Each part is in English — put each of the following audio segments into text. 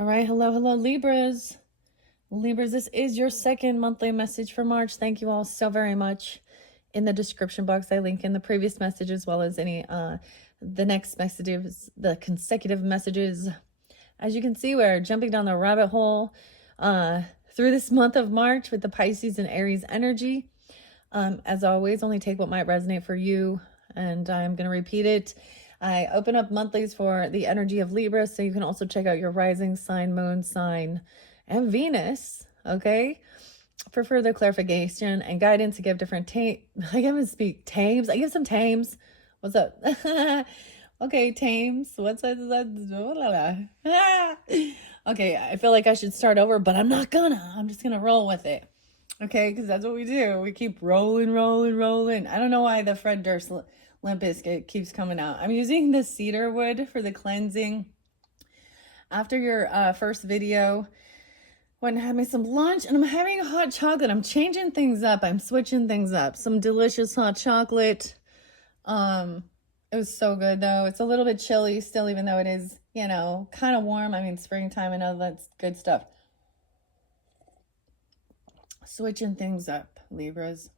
All right, hello, Libras. Libras, this is your second monthly message for March. Thank you all so very much. In the description box, I link in the previous message as well as any the next messages, the consecutive messages. As you can see, we're jumping down the rabbit hole through this month of March with the Pisces and Aries energy. As always, only take what might resonate for you, and I'm going to repeat it. I open up monthlies for the energy of Libra, so you can also check out your rising sign, moon sign, and Venus, okay? For further clarification and guidance to give different I can't speak tames. I give some tames. What's up? Okay, tames. What's that? Okay, I feel like I should start over, but I'm not gonna. I'm just gonna roll with it. Okay, because that's what we do. We keep rolling. I don't know why the Fred Durst Limp Bizkit keeps coming out. I'm using the cedar wood for the cleansing. After your first video, went and had me some lunch, and I'm having hot chocolate. I'm changing things up. I'm switching things up. Some delicious hot chocolate. It was so good though. It's a little bit chilly still, even though it is, you know, kind of warm. I mean, springtime and all that's good stuff. Switching things up, Libras.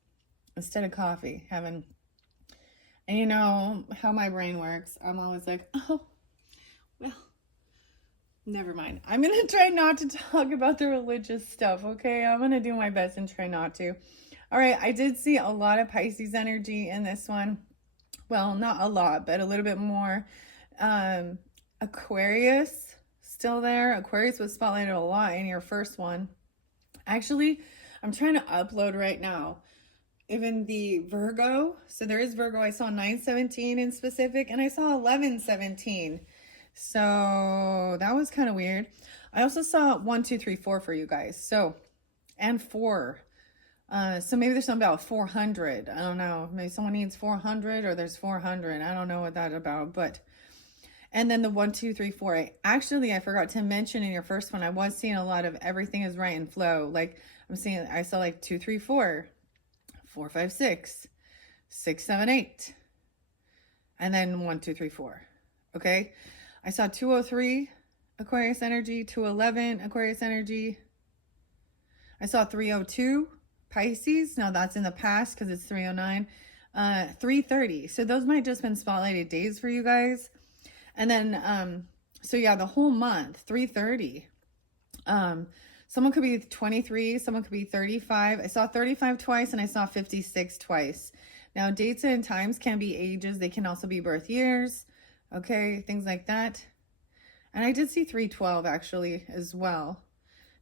Instead of coffee, having... And you know how my brain works. I'm always like, oh, well, never mind. I'm going to try not to talk about the religious stuff, okay? I'm going to do my best and try not to. All right, I did see a lot of Pisces energy in this one. Well, not a lot, but a little bit more. Aquarius, still there. Aquarius was spotlighted a lot in your first one. Actually, I'm trying to upload right now. Even the Virgo, so there is Virgo. I saw 917 in specific, and I saw 1117. So that was kind of weird. I also saw 1, 2, 3, 4 for you guys. So, and 4. So maybe there's something about 400. I don't know. Maybe someone needs 400 or there's 400. I don't know what that's about, but. And then the 1, 2, 3, 4. I forgot to mention in your first one, I was seeing a lot of everything is right in flow. Like I saw like 2, 3, 4. 4, 5, 6, 6, 7, 8, and then 1, 2, 3, 4. Okay, I saw 203 Aquarius energy, 211 Aquarius energy. I saw 302 Pisces. Now that's in the past because it's 309. 330. So those might just been spotlighted days for you guys. And then so yeah, the whole month 330. Someone could be 23, someone could be 35. I saw 35 twice and I saw 56 twice. Now, dates and times can be ages. They can also be birth years, okay, things like that. And I did see 312 actually as well.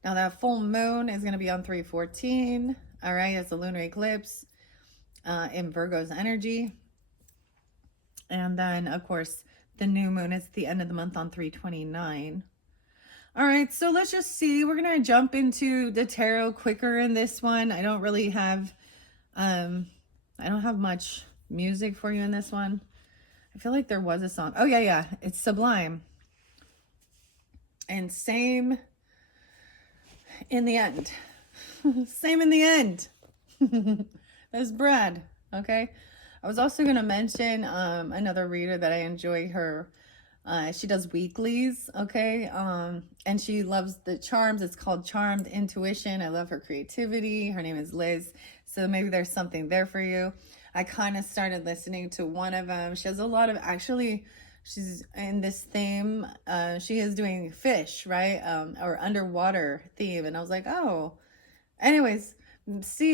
Now, that full moon is going to be on 314, all right, it's a lunar eclipse in Virgo's energy. And then, of course, the new moon is the end of the month on 329. All right, so let's just see. We're going to jump into the tarot quicker in this one. I don't really have, I don't have much music for you in this one. I feel like there was a song. Oh, yeah. It's Sublime. And same in the end. Same in the end. That's Brad, okay? I was also going to mention another reader that I enjoy her. She does weeklies, okay? And she loves the charms. It's called Charmed Intuition. I love her creativity. Her name is Liz. So maybe there's something there for you. I kind of started listening to one of them. She has a lot of, actually, she's in this theme. She is doing fish, right? Or underwater theme. And I was like, oh. Anyways,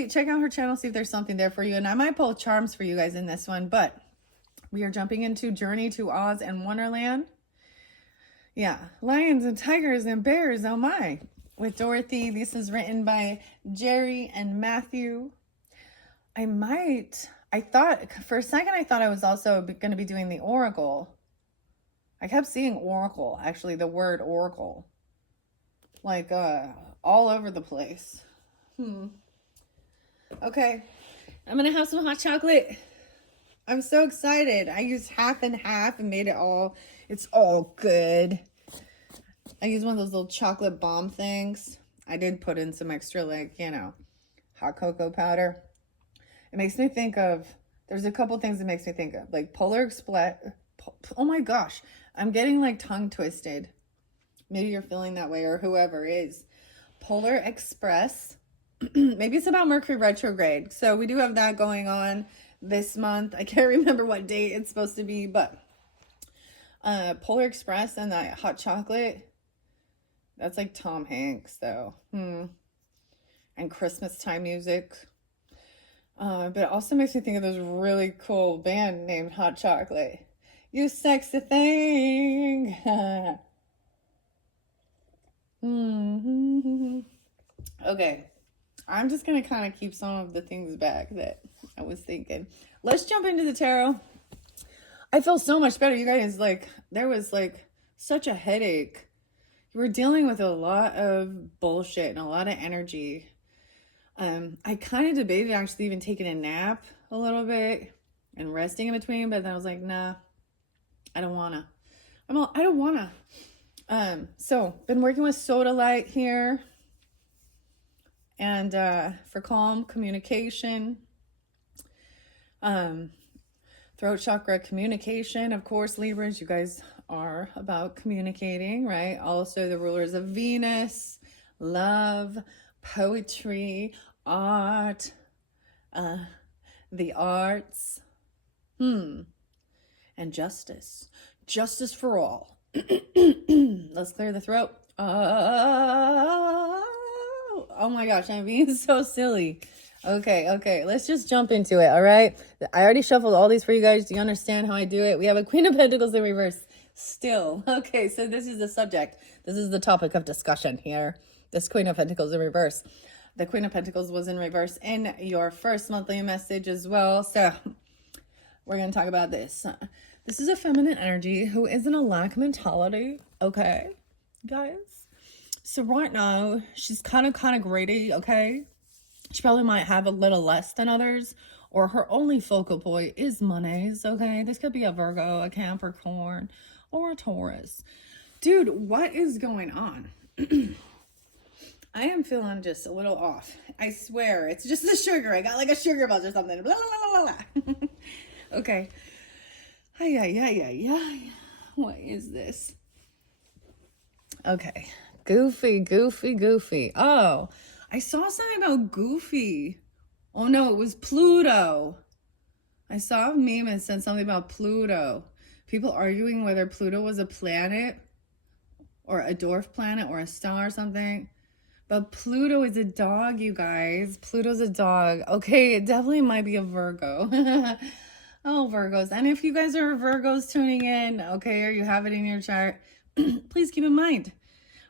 check out her channel, see if there's something there for you. And I might pull charms for you guys in this one, but we are jumping into Journey to Oz and Wonderland. Yeah, lions and tigers and bears, oh my. With Dorothy, this is written by Jerry and Matthew. I thought, for a second, I thought I was also going to be doing the Oracle. I kept seeing Oracle, actually, the word Oracle. Like, all over the place. Okay, I'm going to have some hot chocolate. I'm so excited. I used half and half and made it all, it's all good. I used one of those little chocolate bomb things. I did put in some extra, like, you know, hot cocoa powder. It makes me think of, there's a couple things it makes me think of, like Polar Express. Oh my gosh, I'm getting like tongue twisted. Maybe you're feeling that way, or whoever is. Polar Express. Maybe it's about Mercury retrograde. So we do have that going on this month. I can't remember what date it's supposed to be, but Polar Express and that hot chocolate, that's like Tom Hanks though. And Christmas time music. But it also makes me think of this really cool band named Hot Chocolate. You sexy thing. Okay. I'm just going to kind of keep some of the things back that I was thinking. Let's jump into the tarot. I feel so much better. You guys, like, there was like such a headache. You were dealing with a lot of bullshit and a lot of energy. I kind of debated actually even taking a nap a little bit and resting in between, but then I was like, nah, I don't wanna. I don't wanna. So been working with Soda Light here, and for calm communication, throat chakra communication. Of course, Libras, you guys are about communicating, right? Also, the rulers of Venus, love, poetry, art, the arts, and justice for all. Let's clear the throat. Oh my gosh, I'm being so silly. Okay, let's just jump into it. All right, I already shuffled all these for you guys. Do you understand how I do it? We have a Queen of Pentacles in reverse still. Okay, so this is the subject. This is the topic of discussion here. This Queen of Pentacles in reverse. The Queen of Pentacles was in reverse in your first monthly message as well. So we're going to talk about this. This is a feminine energy who is in a lack mentality. Okay, guys. So right now, she's kind of greedy, okay? She probably might have a little less than others, or her only focal point is monies, okay? This could be a Virgo, a Capricorn, or a Taurus. Dude, what is going on? I am feeling just a little off. I swear, it's just the sugar. I got like a sugar buzz or something. Blah, blah, blah, blah. Okay. What is this? Okay. Goofy. Oh, I saw something about Goofy. Oh no, it was Pluto. I saw a meme and said something about Pluto. People arguing whether Pluto was a planet or a dwarf planet or a star or something. But Pluto is a dog, you guys. Pluto's a dog. Okay, it definitely might be a Virgo. Oh, Virgos. And if you guys are Virgos tuning in, okay, or you have it in your chart, please keep in mind,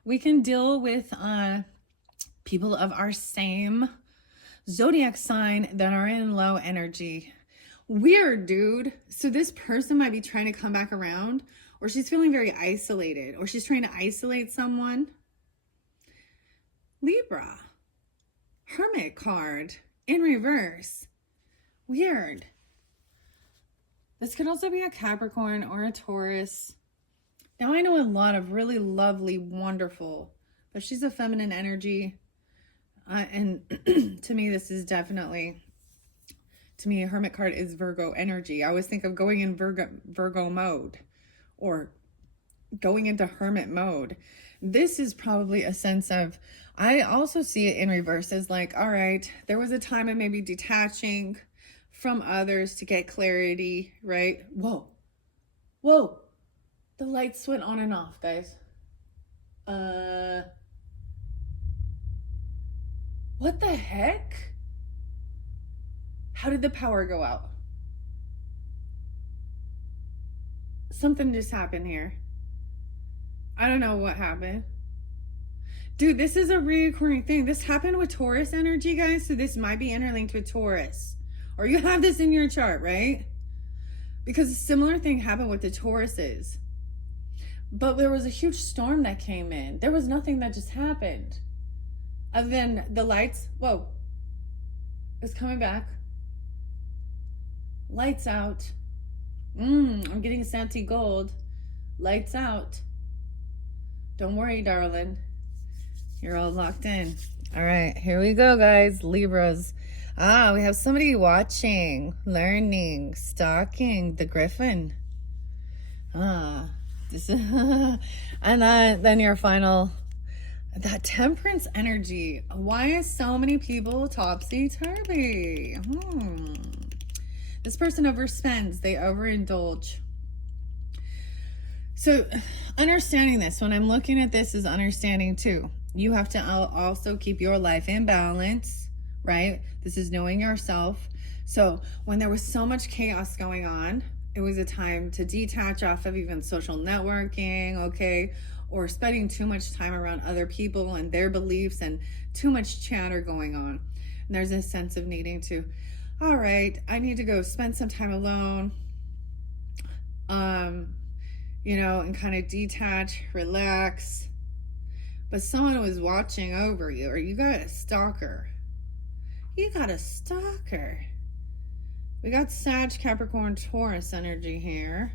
we can deal with people of our same zodiac sign that are in low energy. Weird, dude. So this person might be trying to come back around, or she's feeling very isolated, or she's trying to isolate someone. Libra, Hermit card in reverse. Weird. This could also be a Capricorn or a Taurus. Now I know a lot of really lovely, wonderful, but she's a feminine energy. And to me, this is definitely, to me, a Hermit card is Virgo energy. I always think of going in Virgo mode or going into Hermit mode. This is probably a sense of, I also see it in reverse as like, all right, there was a time of maybe detaching from others to get clarity, right? Whoa. The lights went on and off, guys. What the heck? How did the power go out? Something just happened here. I don't know what happened. Dude, this is a reoccurring thing. This happened with Taurus energy, guys. So this might be interlinked with Taurus. Or you have this in your chart, right? Because a similar thing happened with the Tauruses. But there was a huge storm that came in. There was nothing that just happened. And then the lights, whoa, it's coming back. Lights out. I'm getting Santi Gold. Lights out. Don't worry, darling. You're all locked in. All right, here we go, guys. Libras. We have somebody watching, learning, stalking the Griffin. And then your final, that Temperance energy. Why is so many people topsy-turvy? This person overspends. They overindulge. So understanding this, when I'm looking at this, is understanding too. You have to also keep your life in balance, right? This is knowing yourself. So when there was so much chaos going on, it was a time to detach off of even social networking, okay? Or spending too much time around other people and their beliefs and too much chatter going on. And there's a sense of needing to, all right, I need to go spend some time alone, you know, and kind of detach, relax. But someone was watching over you, or you got a stalker. You got a stalker. We got Sag, Capricorn, Taurus energy here.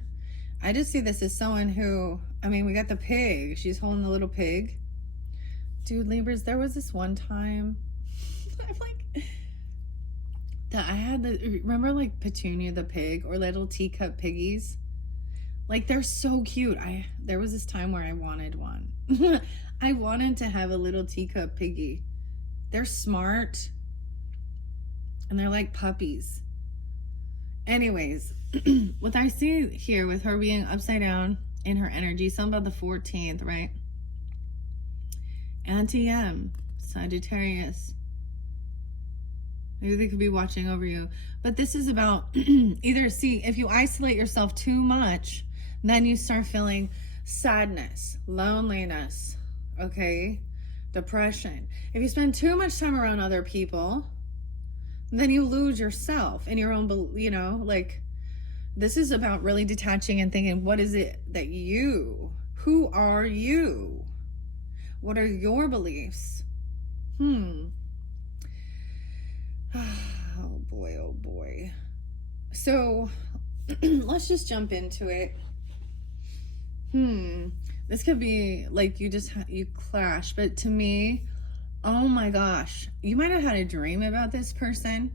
I just see this as someone who, I mean, we got the pig. She's holding the little pig. Dude, Libras, there was this one time, I'm like, that I had the, remember like Petunia the pig, or little teacup piggies? Like, they're so cute. There was this time where I wanted one. I wanted to have a little teacup piggy. They're smart. And they're like puppies. Anyways, what I see here with her being upside down in her energy, something about the 14th, right? Anti-M, Sagittarius. Maybe they could be watching over you. But this is about either, see, if you isolate yourself too much, then you start feeling sadness, loneliness, okay? Depression. If you spend too much time around other people, then you lose yourself and your own, you know, like, this is about really detaching and thinking, what is it that who are you? What are your beliefs? Oh boy, oh boy. So let's just jump into it. This could be like you clash, but to me, oh my gosh, you might have had a dream about this person.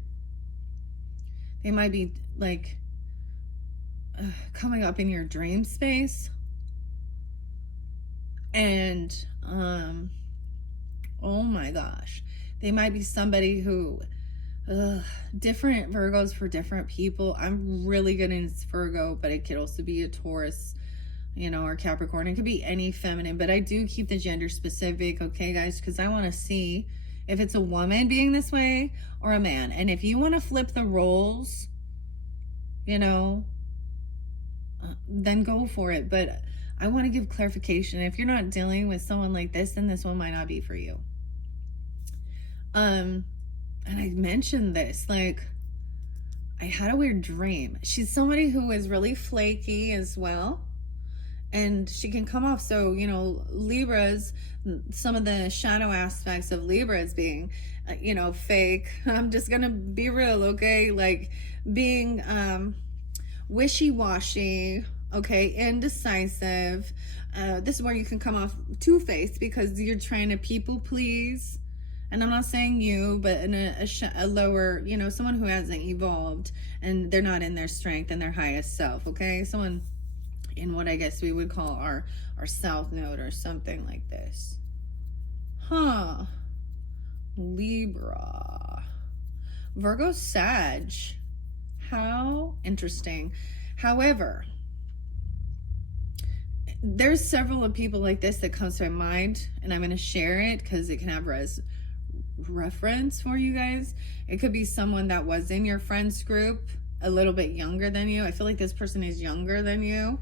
They might be like coming up in your dream space. And oh my gosh, they might be somebody who different Virgos for different people. I'm really good in Virgo, but it could also be a Taurus, you know, or Capricorn. It could be any feminine, but I do keep the gender specific, okay, guys, because I want to see if it's a woman being this way or a man. And if you want to flip the roles, you know, then go for it. But I want to give clarification. If you're not dealing with someone like this, then this one might not be for you. And I mentioned this, like, I had a weird dream. She's somebody who is really flaky as well. And she can come off, so, you know, Libras, some of the shadow aspects of Libras being, you know, fake. I'm just going to be real, okay? Like, being wishy-washy, okay, indecisive. This is where you can come off two-faced because you're trying to people please. And I'm not saying you, but in a lower, you know, someone who hasn't evolved and they're not in their strength and their highest self, okay? Someone in what I guess we would call our south node or something like this. Libra. Virgo, Sag. How interesting. However, there's several of people like this that comes to my mind, and I'm going to share it because it can have reference for you guys. It could be someone that was in your friends group, a little bit younger than you. I feel like this person is younger than you.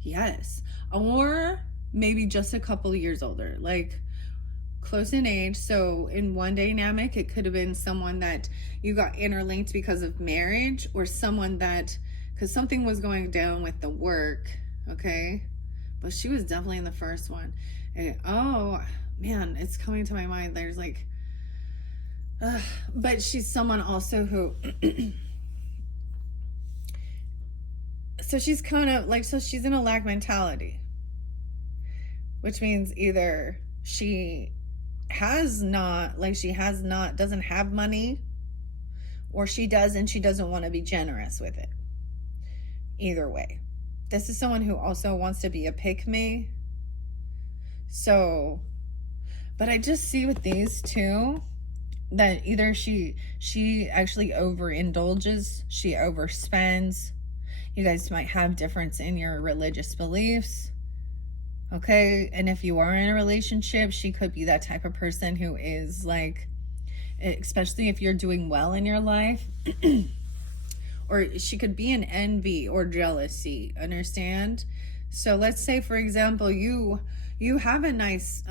Yes. Or maybe just a couple of years older, like close in age. So in one dynamic, it could have been someone that you got interlinked because of marriage, or someone that, because something was going down with the work, okay? But she was definitely in the first one. And, oh, man, it's coming to my mind. There's like, but she's someone also who, so she's kind of like, so she's in a lack mentality, which means either she doesn't have money, or she does and she doesn't want to be generous with it. Either way. This is someone who also wants to be a pick-me. So, but I just see with these two that either she actually overindulges, she overspends. You guys might have difference in your religious beliefs. Okay, and if you are in a relationship, she could be that type of person who is like, especially if you're doing well in your life, or she could be in envy or jealousy, understand? So let's say, for example, you have a nice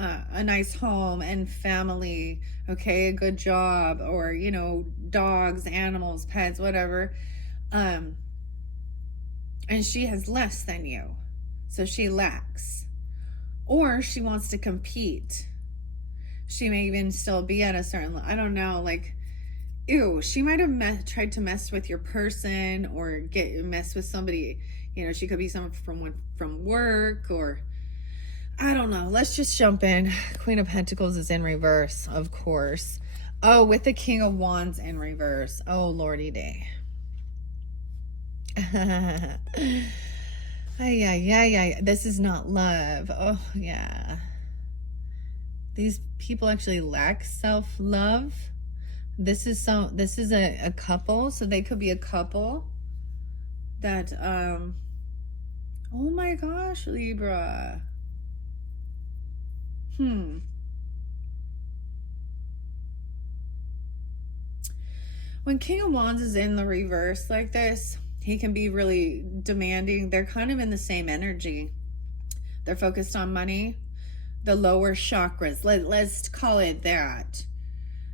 home and family, okay, a good job, or you know, dogs, animals, pets, whatever, and she has less than you, so she lacks, or she wants to compete. She may even still be at a certain, I don't know, like, ew, she might have tried to mess with your person or mess with somebody. You know, she could be someone from work, or I don't know. Let's just jump in. Queen of Pentacles is in reverse, of course. Oh, with the King of Wands in reverse. Oh, Lordy day. Yeah. This is not love. Oh, yeah. These people actually lack self-love. This is a couple, so they could be a couple that oh my gosh, Libra. When King of Wands is in the reverse like this, he can be really demanding. They're kind of in the same energy. They're focused on money, the lower chakras. Let's call it that.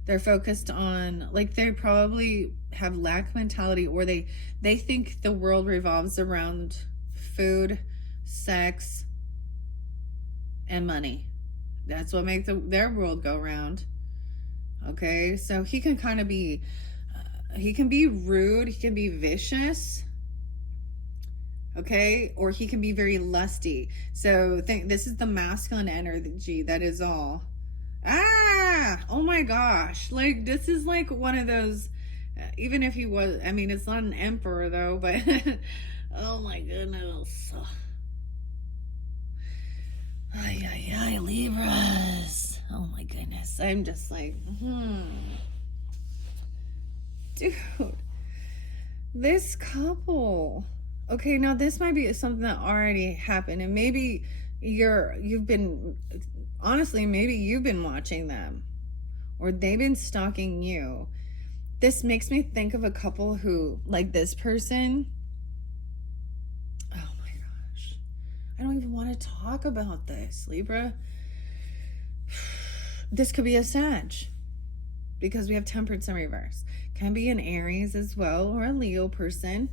They're focused on, like, they probably have lack mentality, or they think the world revolves around food, sex, and money. That's what makes their world go round. Okay, so he can kind of be, he can be rude, he can be vicious, okay, or he can be very lusty. So this is the masculine energy, that is all. Oh my gosh, like, this is like one of those, even if he was, I mean, it's not an emperor though, but oh my goodness. Ay, Libras. Oh my goodness, I'm just like, dude, this couple, okay, now this might be something that already happened, and maybe you've been, honestly, maybe you've been watching them, or they've been stalking you. This makes me think of a couple who, like this person, oh my gosh, I don't even want to talk about this, Libra. This could be a Sag, because we have Temperance in reverse. Can be an Aries as well, or a Leo person.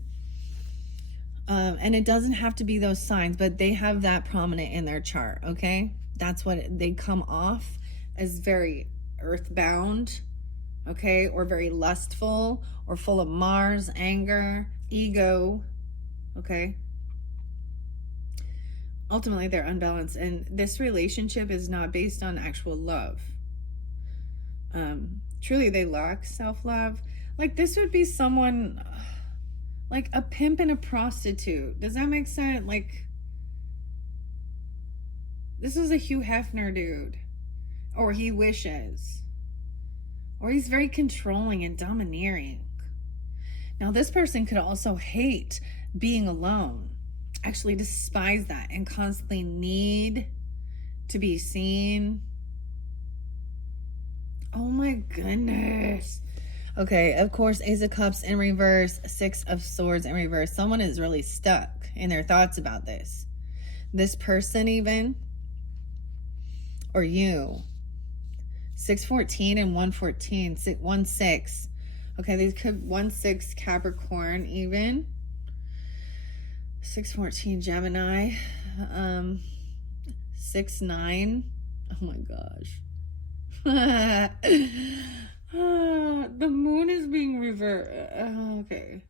And it doesn't have to be those signs, but they have that prominent in their chart, okay? That's what they come off as, very earthbound, okay? Or very lustful, or full of Mars, anger, ego, okay? Ultimately, they're unbalanced, and this relationship is not based on actual love. Truly, they lack self-love. Like, this would be someone, like a pimp and a prostitute. Does that make sense? Like, this is a Hugh Hefner dude, or he wishes, or he's very controlling and domineering. Now, this person could also hate being alone, actually despise that, and constantly need to be seen. Oh my goodness. Okay, of course, Ace of Cups in reverse, Six of Swords in reverse. Someone is really stuck in their thoughts about this. This person even, or you. 614 and 114, 1-6. Okay, these could 1-6 Capricorn even. 614 Gemini. 6-9. Oh my gosh. The moon is being reversed. Okay.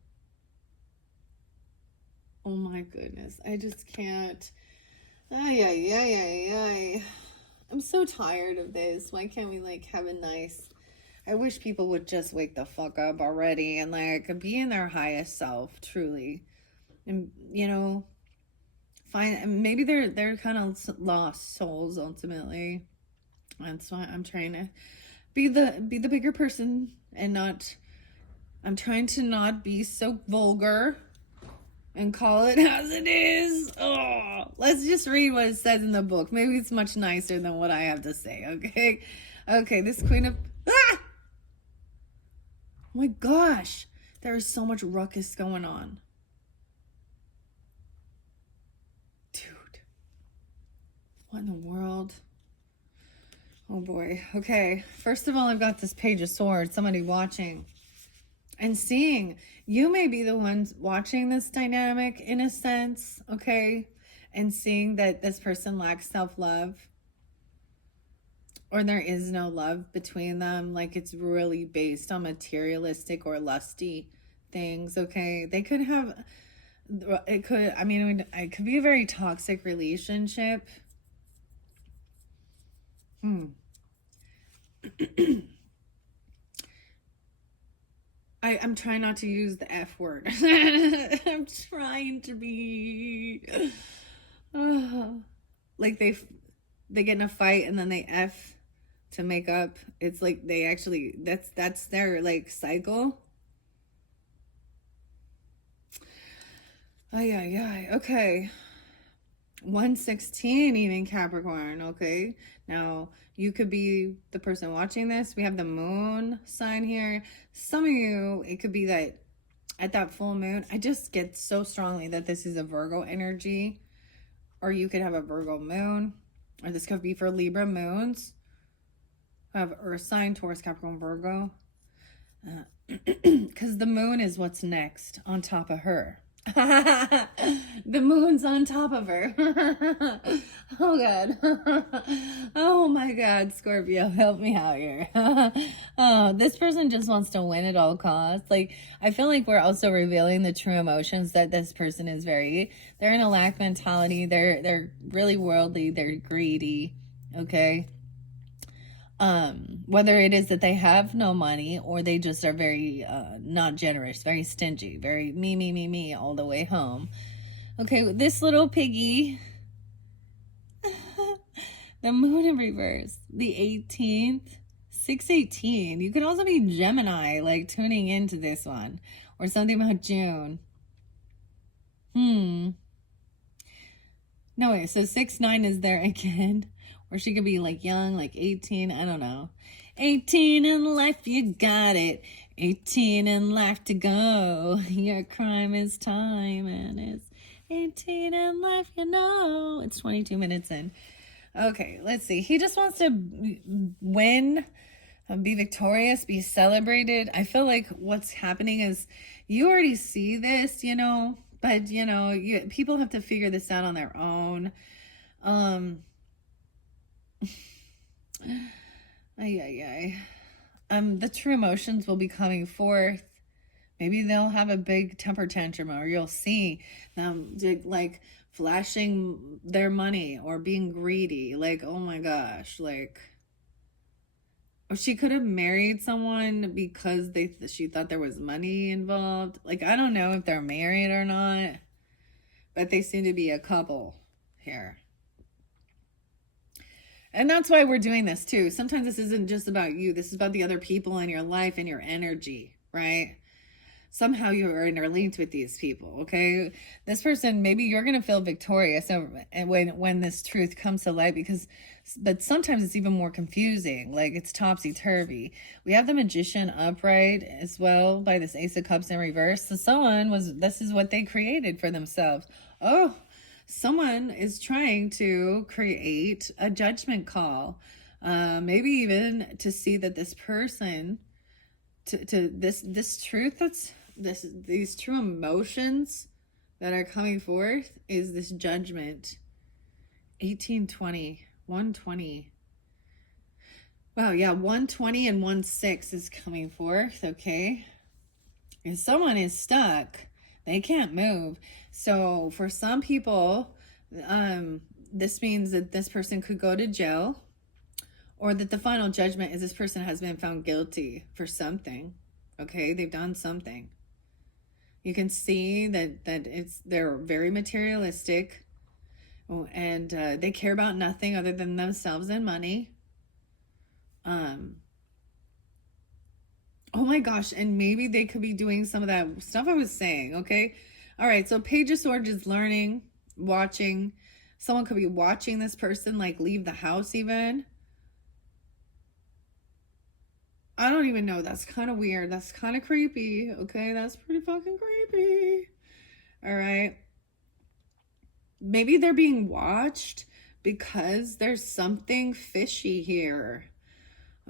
Oh my goodness. I just can't. Ay. I'm so tired of this. Why can't we, like, have a nice... I wish people would just wake the fuck up already and, like, be in their highest self, truly. And, you know, find, maybe they're kind of lost souls ultimately. That's why I'm trying to be the bigger person and not, I'm trying to not be so vulgar and call it as it is. Oh, let's just read what it says in the book. Maybe it's much nicer than what I have to say, okay? Okay, this Queen of... Ah! Oh my gosh. There is so much ruckus going on. Dude. What in the world? Oh boy. Okay. First of all, I've got this Page of Swords. Somebody watching and seeing. You may be the ones watching this dynamic in a sense, okay? And seeing that this person lacks self-love. Or there is no love between them. Like it's really based on materialistic or lusty things, okay? They could have... It could, I mean, it could be a very toxic relationship. I'm trying not to use the F word. I'm trying to be like they get in a fight and then they F to make up. It's like they actually, that's their like cycle. Ay. Okay. 116 even Capricorn. Okay. Now you could be the person watching this. We have the moon sign here. Some of you, it could be that at that full moon, I just get so strongly that this is a Virgo energy, or you could have a Virgo moon, or this could be for Libra moons. I have Earth sign, Taurus, Capricorn, Virgo. Because the moon is what's next on top of her. The moon's on top of her. Oh god. Oh my god, Scorpio, help me out here. Oh, this person just wants to win at all costs. Like, I feel like we're also revealing the true emotions that this person is they're in a lack mentality. They're really worldly, they're greedy. Okay. Whether it is that they have no money or they just are very not generous, very stingy, very me all the way home. Okay, this little piggy, the moon in reverse, the 18th, 618. You could also be Gemini, like tuning into this one, or something about June. No, wait, so 6-9 is there again. Or she could be like young, like 18. I don't know. 18 in life, you got it. 18 in life to go. Your crime is time, and it's 18 in life, you know. It's 22 minutes in. Okay, let's see. He just wants to win, be victorious, be celebrated. I feel like what's happening is you already see this, you know, but, you know, people have to figure this out on their own. The true emotions will be coming forth. Maybe they'll have a big temper tantrum, or you'll see them like flashing their money or being greedy. Like, oh my gosh, like, or she could have married someone because she thought there was money involved. Like, I don't know if they're married or not, but they seem to be a couple here. And that's why we're doing this too. Sometimes this isn't just about you. This is about the other people in your life and your energy, right? Somehow you are interlinked with these people, okay? This person, maybe you're going to feel victorious when this truth comes to light, but sometimes it's even more confusing. Like, it's topsy-turvy. We have the Magician upright as well by this Ace of Cups in reverse. So this is what they created for themselves. Oh, someone is trying to create a judgment call. Maybe even to see that this person, this truth, these true emotions that are coming forth is this judgment. 1820, 120. Wow, yeah, 120 and 16 is coming forth, okay? And someone is stuck. They can't move. So for some people, this means that this person could go to jail, or that the final judgment is this person has been found guilty for something. Okay, they've done something. You can see that they're very materialistic. Oh, and they care about nothing other than themselves and money. Oh my gosh, and maybe they could be doing some of that stuff I was saying, okay? All right, so Page of Swords is learning, watching. Someone could be watching this person like leave the house even. I don't even know. That's kind of weird. That's kind of creepy, okay? That's pretty fucking creepy. All right. Maybe they're being watched because there's something fishy here.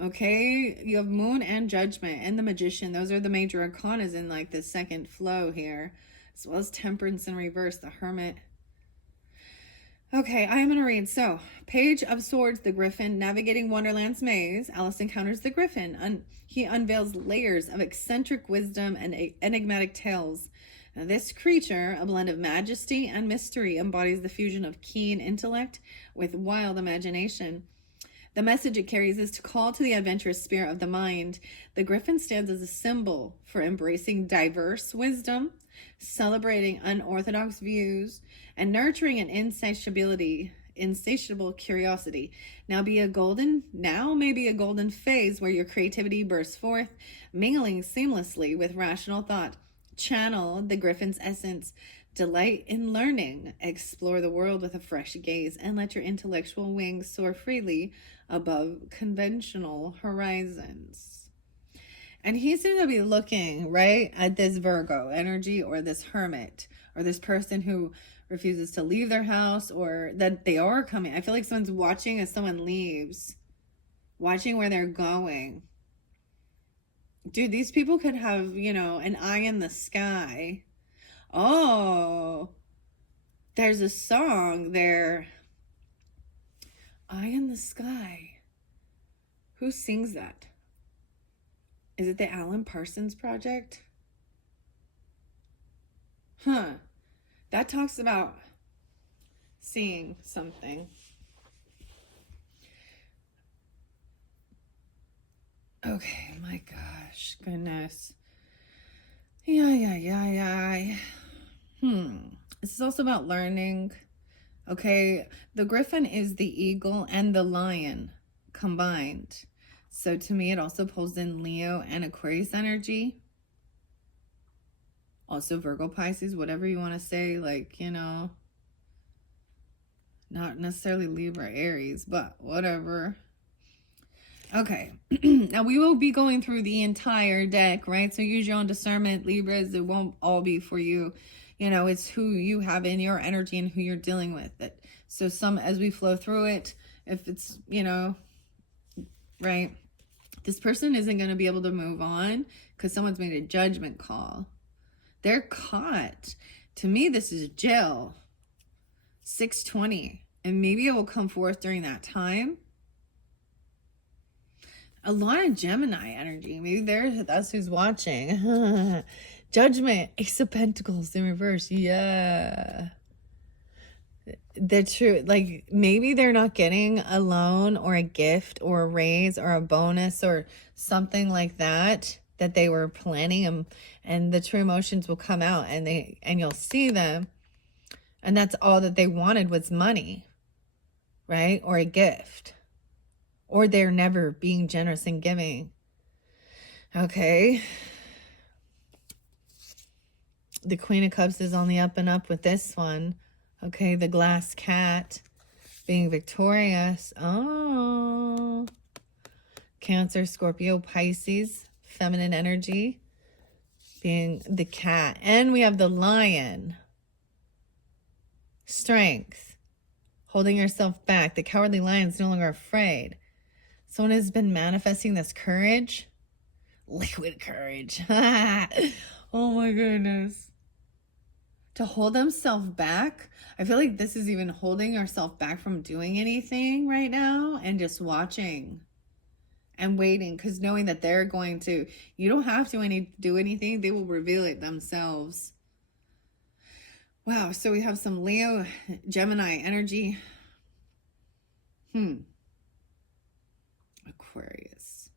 Okay, you have Moon and Judgment and the Magician. Those are the major arcanas in like the second flow here, as well as Temperance in reverse, the Hermit. Okay, I am going to read. So, Page of Swords, the Griffin, navigating Wonderland's maze. Alice encounters the Griffin. He unveils layers of eccentric wisdom and enigmatic tales. Now, this creature, a blend of majesty and mystery, embodies the fusion of keen intellect with wild imagination. The message it carries is to call to the adventurous spirit of the mind. The Griffin stands as a symbol for embracing diverse wisdom, celebrating unorthodox views, and nurturing an insatiable curiosity. Now may be a golden phase where your creativity bursts forth, mingling seamlessly with rational thought. Channel the Griffin's essence. Delight in learning, explore the world with a fresh gaze, and let your intellectual wings soar freely above conventional horizons. And he seems to be looking, right, at this Virgo energy or this hermit or this person who refuses to leave their house or that they are coming. I feel like someone's watching as someone leaves, watching where they're going. Dude, these people could have, an eye in the sky. Oh, there's a song there. Eye in the Sky. Who sings that? Is it the Alan Parsons Project? Huh. That talks about seeing something. Okay, my gosh, goodness. Yeah. This is also about learning. Okay, the Griffin is the eagle and the lion combined. So to me, it also pulls in Leo and Aquarius energy. Also Virgo, Pisces, whatever you want to say, not necessarily Libra, Aries, but whatever. Okay, now we will be going through the entire deck, right? So use your own discernment, Libras. It won't all be for you. It's who you have in your energy and who you're dealing with. So as we flow through it, if it's, right, this person isn't going to be able to move on because someone's made a judgment call. They're caught. To me, this is jail. 620. And maybe it will come forth during that time. A lot of Gemini energy. Maybe that's who's watching. Judgment. Ace of Pentacles in reverse. Yeah. The truth. Like, maybe they're not getting a loan or a gift or a raise or a bonus or something like that they were planning, and the true emotions will come out and you'll see them. And that's all that they wanted was money, right? Or a gift. Or they're never being generous and giving. Okay. The Queen of Cups is on the up and up with this one. Okay, the Glass Cat being victorious. Oh. Cancer, Scorpio, Pisces, feminine energy being the cat. And we have the Lion. Strength. Holding yourself back. The Cowardly Lion is no longer afraid. Someone has been manifesting this courage. Liquid courage. Oh my goodness. To hold themselves back. I feel like this is even holding yourself back from doing anything right now and just watching and waiting, because knowing that they're going to, you don't have to do anything. They will reveal it themselves. Wow. So we have some Leo, Gemini energy. Aquarius.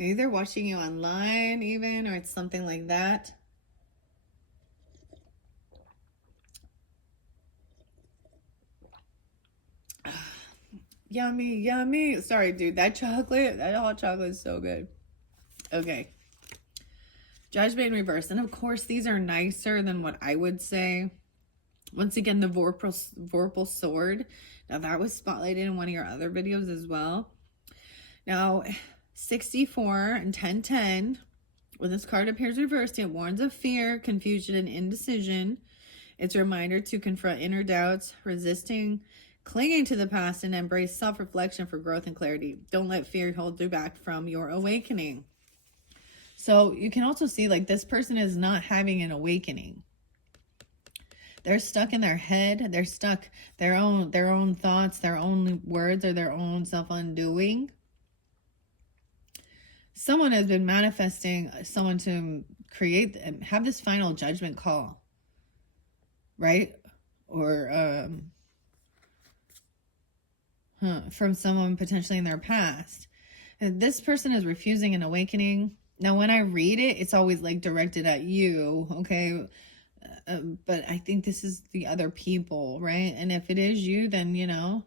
Maybe they're watching you online even, or it's something like that. Yummy, yummy. Sorry, dude. That hot chocolate is so good. Okay. Judgment in reverse. And of course, these are nicer than what I would say. Once again, the Vorpal sword. Now, that was spotlighted in one of your other videos as well. Now, 64 and 1010. When this card appears reversed, it warns of fear, confusion, and indecision. It's a reminder to confront inner doubts, resisting clinging to the past, and embrace self-reflection for growth and clarity. Don't let fear hold you back from your awakening. So you can also see like this person is not having an awakening. They're stuck in their head. They're stuck their own thoughts, their own words, or their own self-undoing. Someone has been manifesting someone to have this final judgment call, right? Or from someone potentially in their past. And this person is refusing an awakening. Now, when I read it, it's always like directed at you, okay? But I think this is the other people, right? And if it is you, then, you know,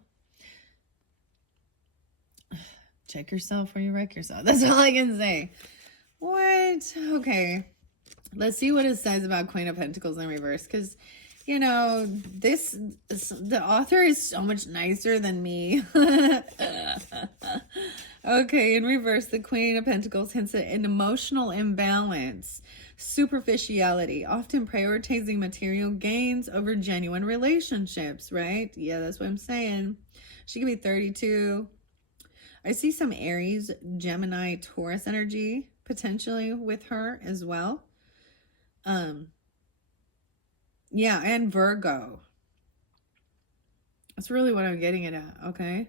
check yourself or you wreck yourself. That's all I can say. What? Okay. Let's see what it says about Queen of Pentacles in reverse. Because, you know, the author is so much nicer than me. Okay, in reverse, the Queen of Pentacles hints at an emotional imbalance, superficiality, often prioritizing material gains over genuine relationships, right? Yeah, that's what I'm saying. She could be 32. I see some Aries, Gemini, Taurus energy potentially with her as well. Yeah, and Virgo. That's really what I'm getting it at, okay?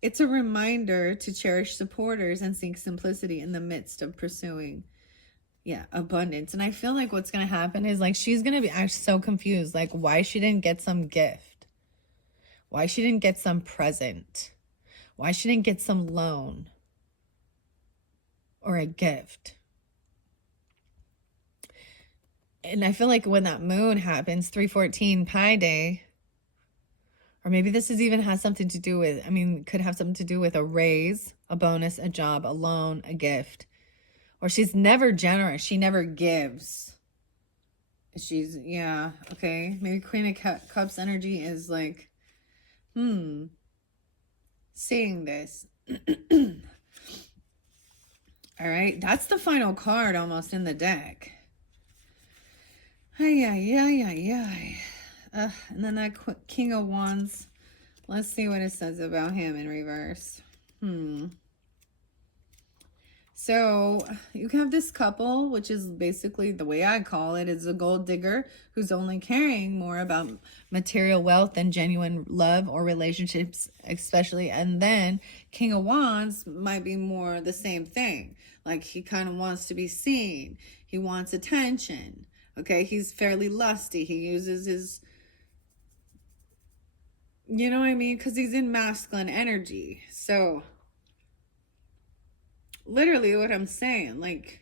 It's a reminder to cherish supporters and seek simplicity in the midst of pursuing, abundance. And I feel like what's going to happen is like she's going to be actually so confused, like why she didn't get some gift, why she didn't get some present, why she didn't get some loan or a gift. And I feel like when that moon happens, 314 Pi Day, or maybe this even has something to do with, could have something to do with a raise, a bonus, a job, a loan, a gift. Or she's never generous. She never gives. She's, okay. Maybe Queen of Cups energy is like, seeing this. All right. That's the final card almost in the deck. And then that King of Wands. Let's see what it says about him in reverse. So you have this couple, which is basically the way I call it, is a gold digger who's only caring more about material wealth than genuine love or relationships, especially. And then King of Wands might be more the same thing. Like he kind of wants to be seen. He wants attention. Okay, he's fairly lusty. He uses his, you know what I mean? Because he's in masculine energy. So literally what I'm saying, like,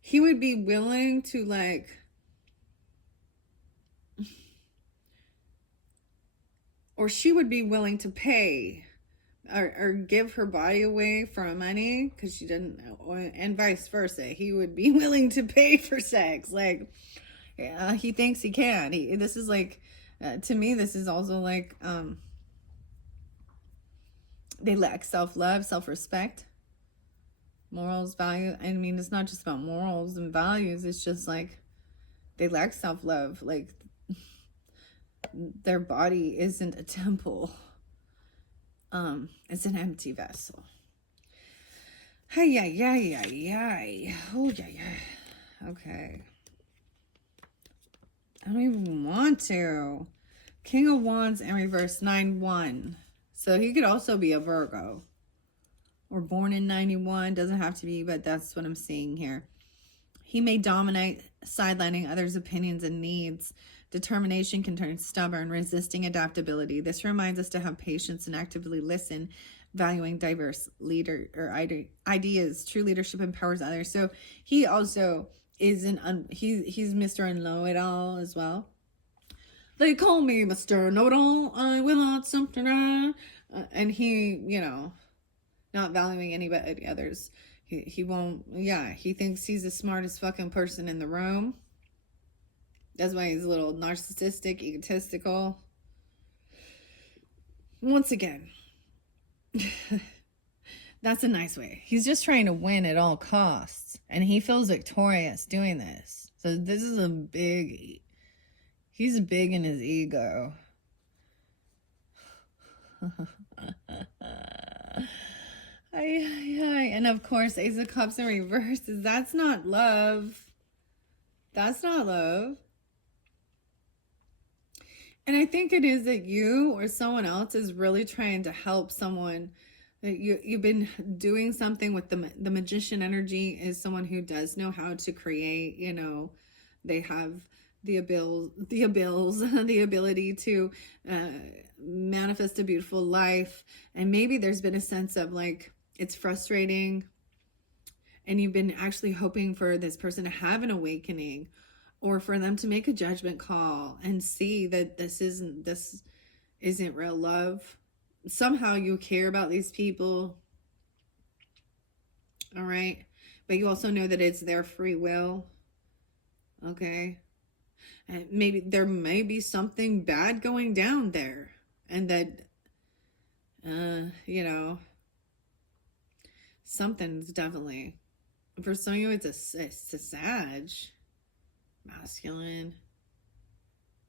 he would be willing to, like, or she would be willing to pay or give her body away for money because she didn't, and vice versa. He would be willing to pay for sex. Like, he thinks he can. This is like, to me, this is also like, they lack self-love, self-respect, morals, value. I mean, it's not just about morals and values. It's just like they lack self-love. Like their body isn't a temple. It's an empty vessel. Oh, yeah. Okay. I don't even want to. King of Wands in reverse, 9-1. So he could also be a Virgo or born in 91. Doesn't have to be, but that's what I'm seeing here. He may dominate, sidelining others' opinions and needs. Determination can turn stubborn, resisting adaptability. This reminds us to have patience and actively listen, valuing diverse ideas. True leadership empowers others. So he also is he's Mr. Know-it-all as well. They call me Mr. Know-it-all. I will not something. And he, you know, not valuing anybody others. He won't, yeah, he thinks he's the smartest fucking person in the room. That's why he's a little narcissistic, egotistical. Once again, that's a nice way. He's just trying to win at all costs. And he feels victorious doing this. So this is a big, he's big in his ego. And of course, Ace of Cups in reverse. That's not love. That's not love. And I think it is that you or someone else is really trying to help someone. You've been doing something with the magician energy is someone who does know how to create, you know, they have the ability to manifest a beautiful life. And maybe there's been a sense of like, it's frustrating. And you've been actually hoping for this person to have an awakening, or for them to make a judgment call and see that this isn't real love. Somehow you care about these people. All right. But you also know that it's their free will. Okay. And maybe there may be something bad going down there. And that, you know, something's definitely, for some of you, it's a Sag. Masculine.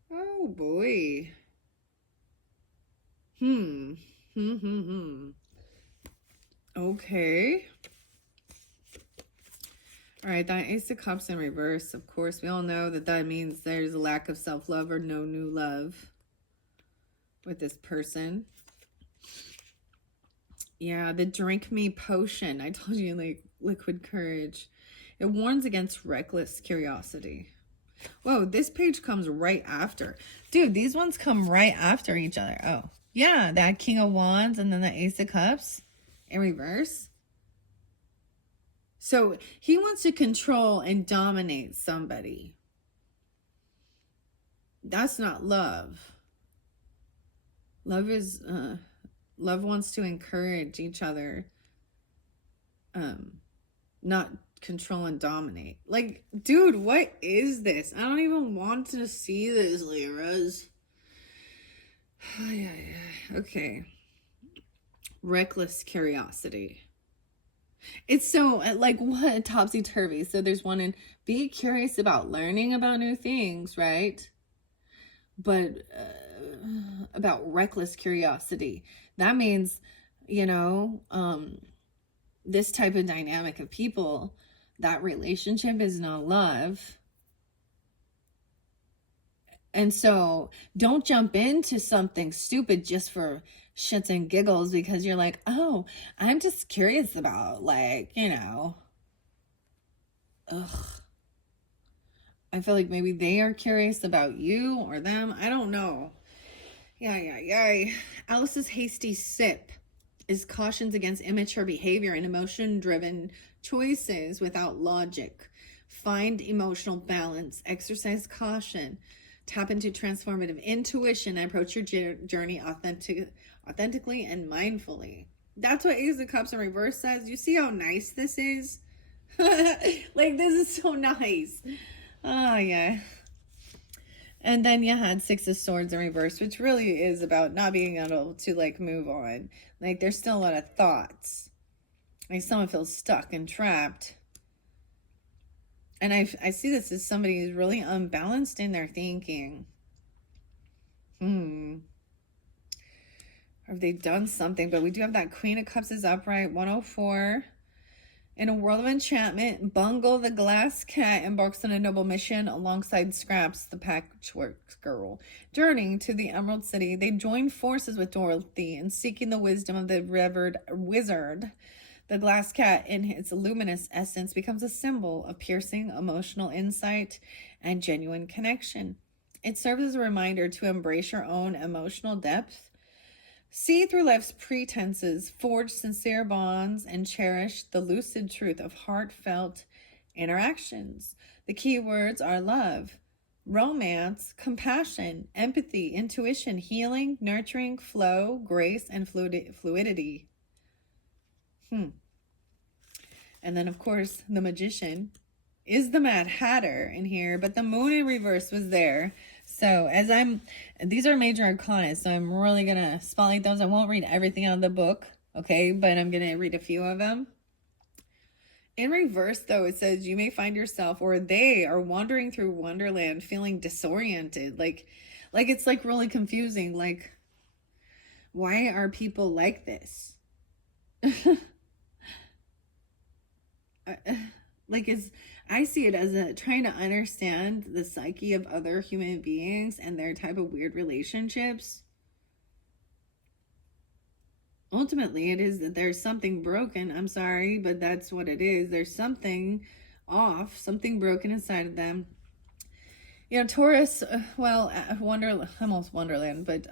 Oh boy. Okay. All right, that Ace of Cups in reverse. Of course, we all know that that means there's a lack of self-love or no new love with this person. Yeah, the drink me potion. I told you, like, liquid courage. It warns against reckless curiosity. Whoa, this page comes right after. Dude, these ones come right after each other. Oh, yeah, that King of Wands and then the Ace of Cups in reverse. So he wants to control and dominate somebody. That's not love. Love is, love wants to encourage each other. Not control and dominate. Like, dude, what is this? I don't even want to see this, Libras. Okay. Reckless curiosity. It's so, like, what? Topsy-turvy. So there's one in be curious about learning about new things, right? But about reckless curiosity. That means, you know, this type of dynamic of people, that relationship is not love. And so don't jump into something stupid just for shits and giggles because you're like, oh, I'm just curious about, like, you know, ugh. I feel like maybe they are curious about you or them. I don't know. Yeah. Alice's hasty sip is cautions against immature behavior and emotion-driven choices without logic. Find emotional balance, exercise caution, tap into transformative intuition, and approach your journey authentically and mindfully. That's what Ace of Cups in reverse says. You see how nice this is? Like, this is so nice. Oh, yeah. And then you had Six of Swords in reverse, which really is about not being able to, like, move on. Like, there's still a lot of thoughts. Like, someone feels stuck and trapped. And I see this as somebody who's really unbalanced in their thinking. Have they done something? But we do have that Queen of Cups is upright, 104. In a world of enchantment, Bungle the glass cat embarks on a noble mission alongside Scraps the patchwork girl. Journeying to the Emerald City, they join forces with Dorothy in seeking the wisdom of the revered wizard. The glass cat, in its luminous essence, becomes a symbol of piercing emotional insight and genuine connection. It serves as a reminder to embrace your own emotional depth, see through life's pretenses, forge sincere bonds, and cherish the lucid truth of heartfelt interactions. The key words are love, romance, compassion, empathy, intuition, healing, nurturing, flow, grace, and fluidity. And then, of course, the Magician is the Mad Hatter in here, but the Moon in reverse was there. So these are major arcana, so I'm really going to spotlight those. I won't read everything out of the book, okay, but I'm going to read a few of them. In reverse, though, it says you may find yourself, or they are wandering through Wonderland feeling disoriented. Like it's like really confusing. Like, why are people like this? I see it as trying to understand the psyche of other human beings and their type of weird relationships. Ultimately, it is that there's something broken. I'm sorry, but that's what it is. There's something off, something broken inside of them. You know, Taurus, almost Wonderland, but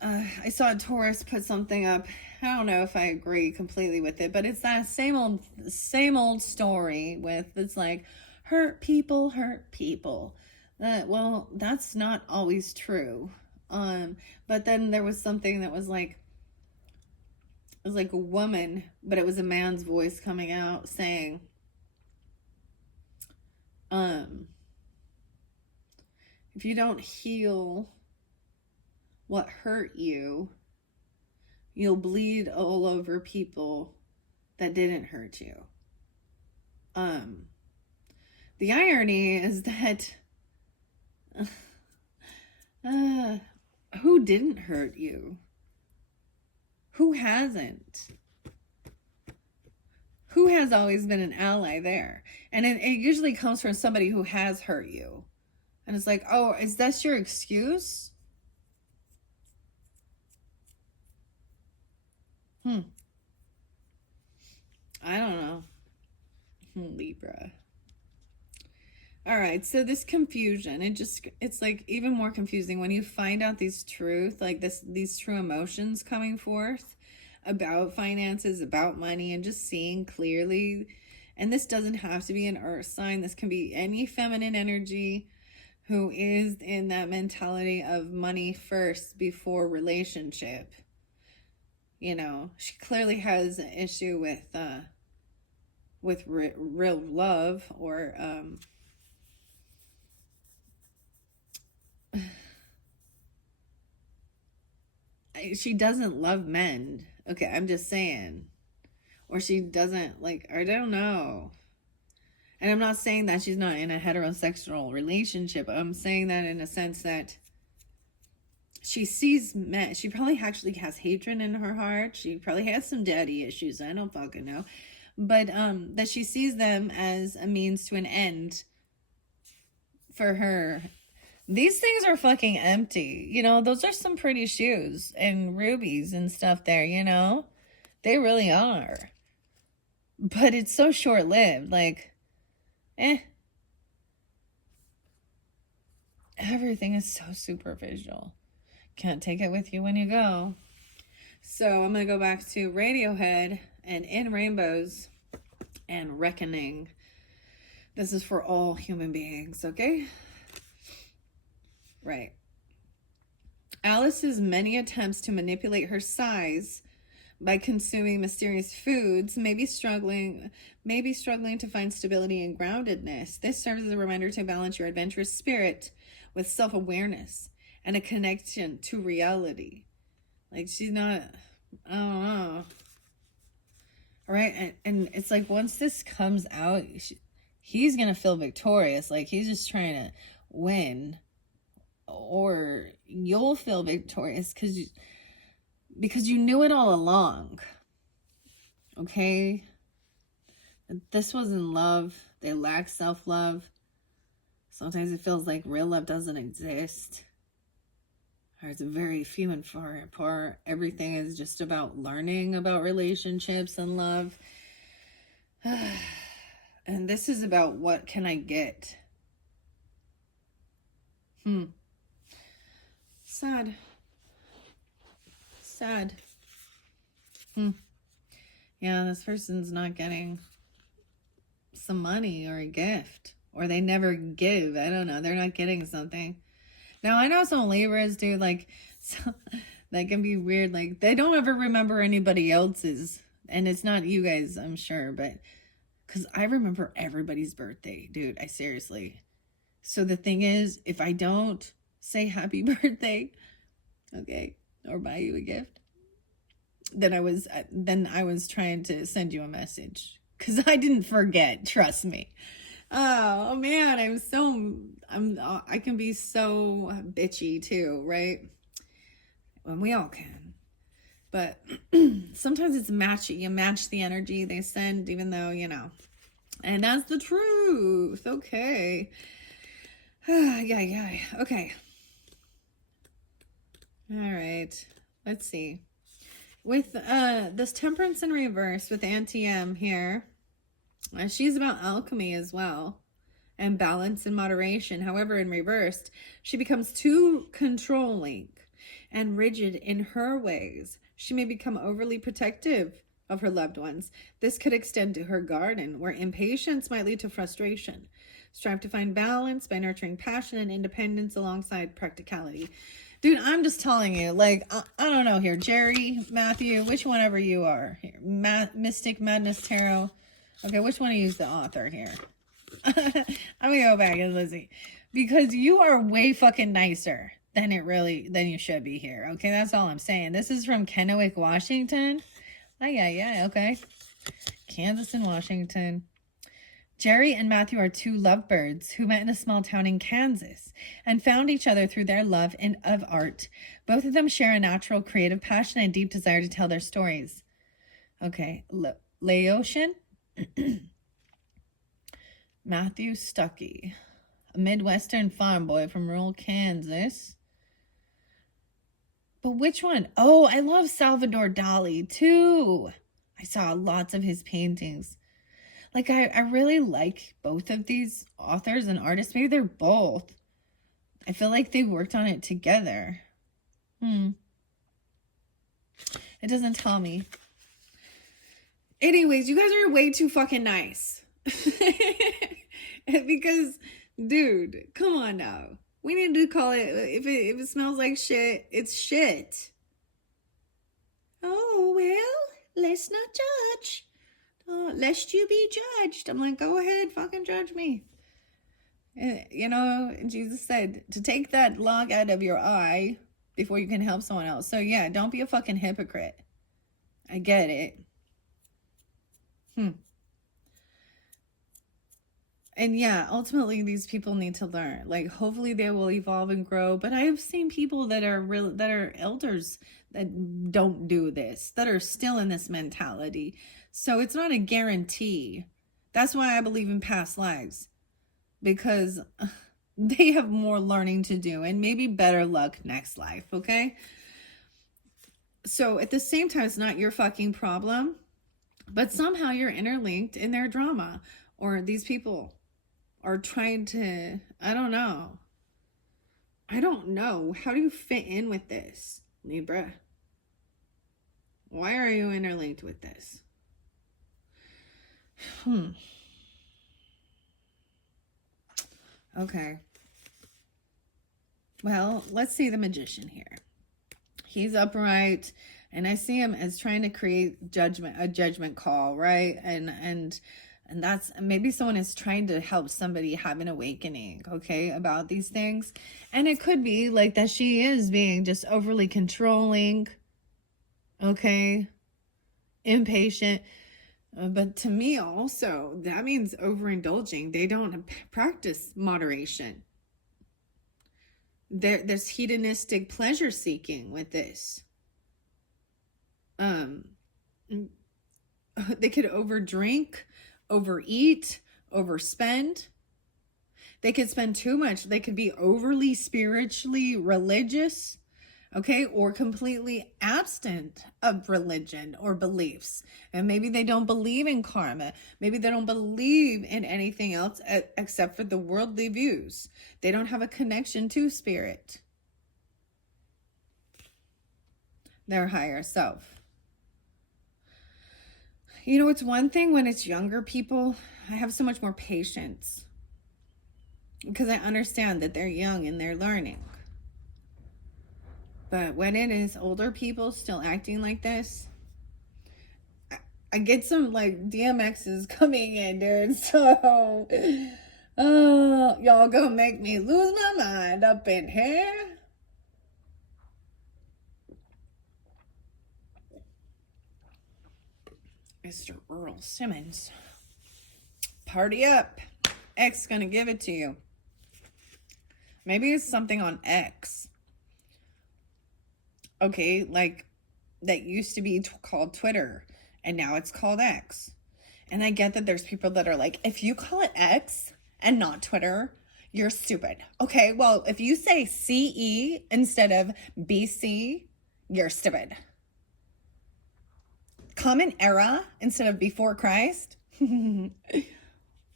I saw Taurus put something up. I don't know if I agree completely with it, but it's that same old story with, it's like, hurt people. Well, that's not always true. But then there was something that was like, it was like a woman, but it was a man's voice coming out saying, if you don't heal what hurt you, you'll bleed all over people that didn't hurt you. The irony is that who didn't hurt you? Who hasn't? Who has always been an ally there? And it usually comes from somebody who has hurt you. And it's like, oh, is that your excuse? I don't know. Libra. All right, so this confusion, it's like even more confusing when you find out these truth, like these true emotions coming forth about finances, about money, and just seeing clearly. And this doesn't have to be an earth sign. This can be any feminine energy who is in that mentality of money first before relationship. You know, she clearly has an issue with real love, or she doesn't love men. Okay, I'm just saying. Or she doesn't, like, I don't know. And I'm not saying that she's not in a heterosexual relationship. I'm saying that in a sense that she sees men. She probably actually has hatred in her heart. She probably has some daddy issues. I don't fucking know. But that she sees them as a means to an end for her. These things are fucking empty. You know, those are some pretty shoes and rubies and stuff there, you know? They really are. But it's so short-lived. Like, everything is so superficial. Can't take it with you when you go. So I'm going to go back to Radiohead and In Rainbows and Reckoning. This is for all human beings, okay? Right. Alice's many attempts to manipulate her size by consuming mysterious foods may be struggling to find stability and groundedness. This serves as a reminder to balance your adventurous spirit with self-awareness and a connection to reality. Like, she's not, I don't know. All right, and it's like once this comes out, he's gonna feel victorious. Like, he's just trying to win, or you'll feel victorious because you knew it all along. Okay, this wasn't love. They lack self-love. Sometimes it feels like real love doesn't exist, or it's very few and far apart. Everything is just about learning about relationships and love. And this is about, what can I get? Sad. Yeah, this person's not getting some money or a gift. or they never give. I don't know. They're not getting something. Now, I know some Libras do, like, so, that can be weird. Like, they don't ever remember anybody else's. And it's not you guys, I'm sure, but because I remember everybody's birthday, dude. I seriously. So the thing is, if I don't say happy birthday, okay, or buy you a gift, then I was trying to send you a message, because I didn't forget. Trust me. Oh man, I can be so bitchy too, right? And we all can. But sometimes it's matchy. You match the energy they send, even though, and that's the truth. Okay. Yeah. Okay. All right. Let's see. With this Temperance in reverse with Auntie M here, she's about alchemy as well, and balance and moderation. However, in reversed, she becomes too controlling and rigid in her ways. She may become overly protective of her loved ones. This could extend to her garden, where impatience might lead to frustration. Strive to find balance by nurturing passion and independence alongside practicality. Dude, I'm just telling you, like, I don't know here. Jerry, Matthew, which one ever you are here. Mystic Madness Tarot. Okay, which one of you is the author here? I'm gonna go back and Lizzie. Because you are way fucking nicer than you should be here. Okay, that's all I'm saying. This is from Kennewick, Washington. Oh, yeah, okay. Kansas and Washington. Jerry and Matthew are two lovebirds who met in a small town in Kansas and found each other through their love of art. Both of them share a natural creative passion and deep desire to tell their stories. Okay, Laotian. Matthew Stuckey, a Midwestern farm boy from rural Kansas. But which one? Oh, I love Salvador Dali too. I saw lots of his paintings. Like, I really like both of these authors and artists. Maybe they're both. I feel like they worked on it together. It doesn't tell me. Anyways, you guys are way too fucking nice. Because, dude, come on now. We need to call it, if it smells like shit, it's shit. Oh, well, let's not judge. Lest you be judged. I'm like, go ahead, fucking judge me. Jesus said to take that log out of your eye before you can help someone else. So yeah, don't be a fucking hypocrite. I get it. And yeah, ultimately these people need to learn. Like, hopefully they will evolve and grow. But I have seen people that are elders that don't do this, that are still in this mentality. So it's not a guarantee. That's why I believe in past lives, because they have more learning to do and maybe better luck next life. Okay. So at the same time, it's not your fucking problem, but somehow you're interlinked in their drama, or these people are trying to, I don't know. How do you fit in with this, Libra? Why are you interlinked with this? Okay. Well, let's see the Magician here. He's upright, and I see him as trying to create a judgment call, right? And that's, maybe someone is trying to help somebody have an awakening, okay, about these things. And it could be like that she is being just overly controlling, okay, impatient. But to me also, that means overindulging. They don't practice moderation. There's hedonistic pleasure seeking with this. They could overdrink, overeat, overspend. They could spend too much. They could be overly spiritually religious, okay, or completely absent of religion or beliefs. And maybe they don't believe in karma. Maybe they don't believe in anything else except for the worldly views. They don't have a connection to spirit, their higher self. You know, it's one thing when it's younger people. I have so much more patience. because I understand that they're young and they're learning. But when it is older people still acting like this, I get some like DMXs coming in, dude. So, y'all gonna make me lose my mind up in here. Mr. Earl Simmons. Party up. X gonna give it to you. Maybe it's something on X. Okay, like that used to be called Twitter and now it's called X. And I get that there's people that are like, if you call it X and not Twitter, you're stupid. Okay, well, if you say CE instead of BC, you're stupid. Common era instead of before Christ.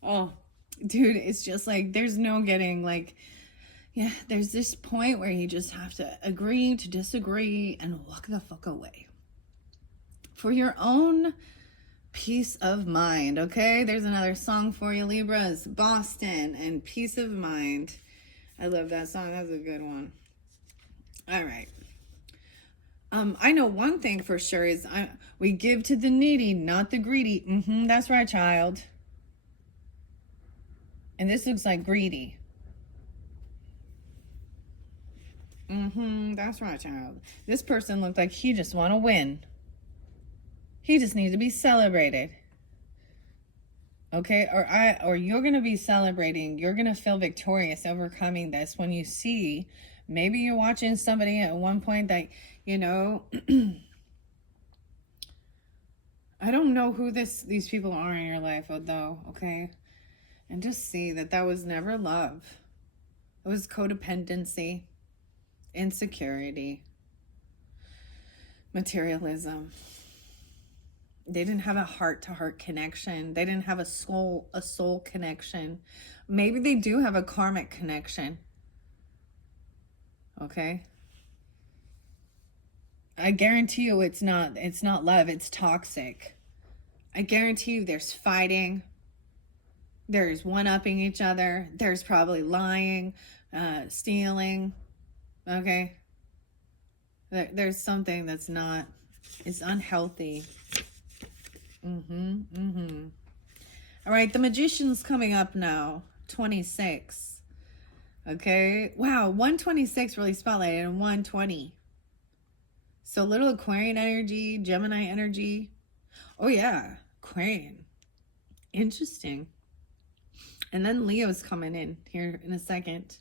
Oh, dude, it's just like, there's no getting like, yeah, there's this point where you just have to agree to disagree and walk the fuck away. For your own peace of mind, okay? There's another song for you, Libras. Boston and Peace of Mind. I love that song. That's a good one. All right. I know one thing for sure is we give to the needy, not the greedy. That's right, child. And this looks like greedy. That's right, child. This person looked like he just want to win. He just needs to be celebrated. Okay, or you're going to be celebrating. You're going to feel victorious overcoming this when you see, maybe you're watching somebody at one point that, you know, I don't know who these people are in your life, though, okay? And just see that was never love. It was codependency, insecurity, materialism. They didn't have a heart-to-heart connection. They didn't have a soul connection. Maybe they do have a karmic connection. Okay? I guarantee you it's not love, it's toxic. I guarantee you there's fighting. There's one-upping each other. There's probably lying, stealing. Okay? There's something that's not, it's unhealthy. All right, the Magician's coming up now, 26. Okay, wow, 126 really spotlighted and 120. So little Aquarian energy, Gemini energy. Oh yeah, Aquarian. Interesting. And then Leo's coming in here in a second.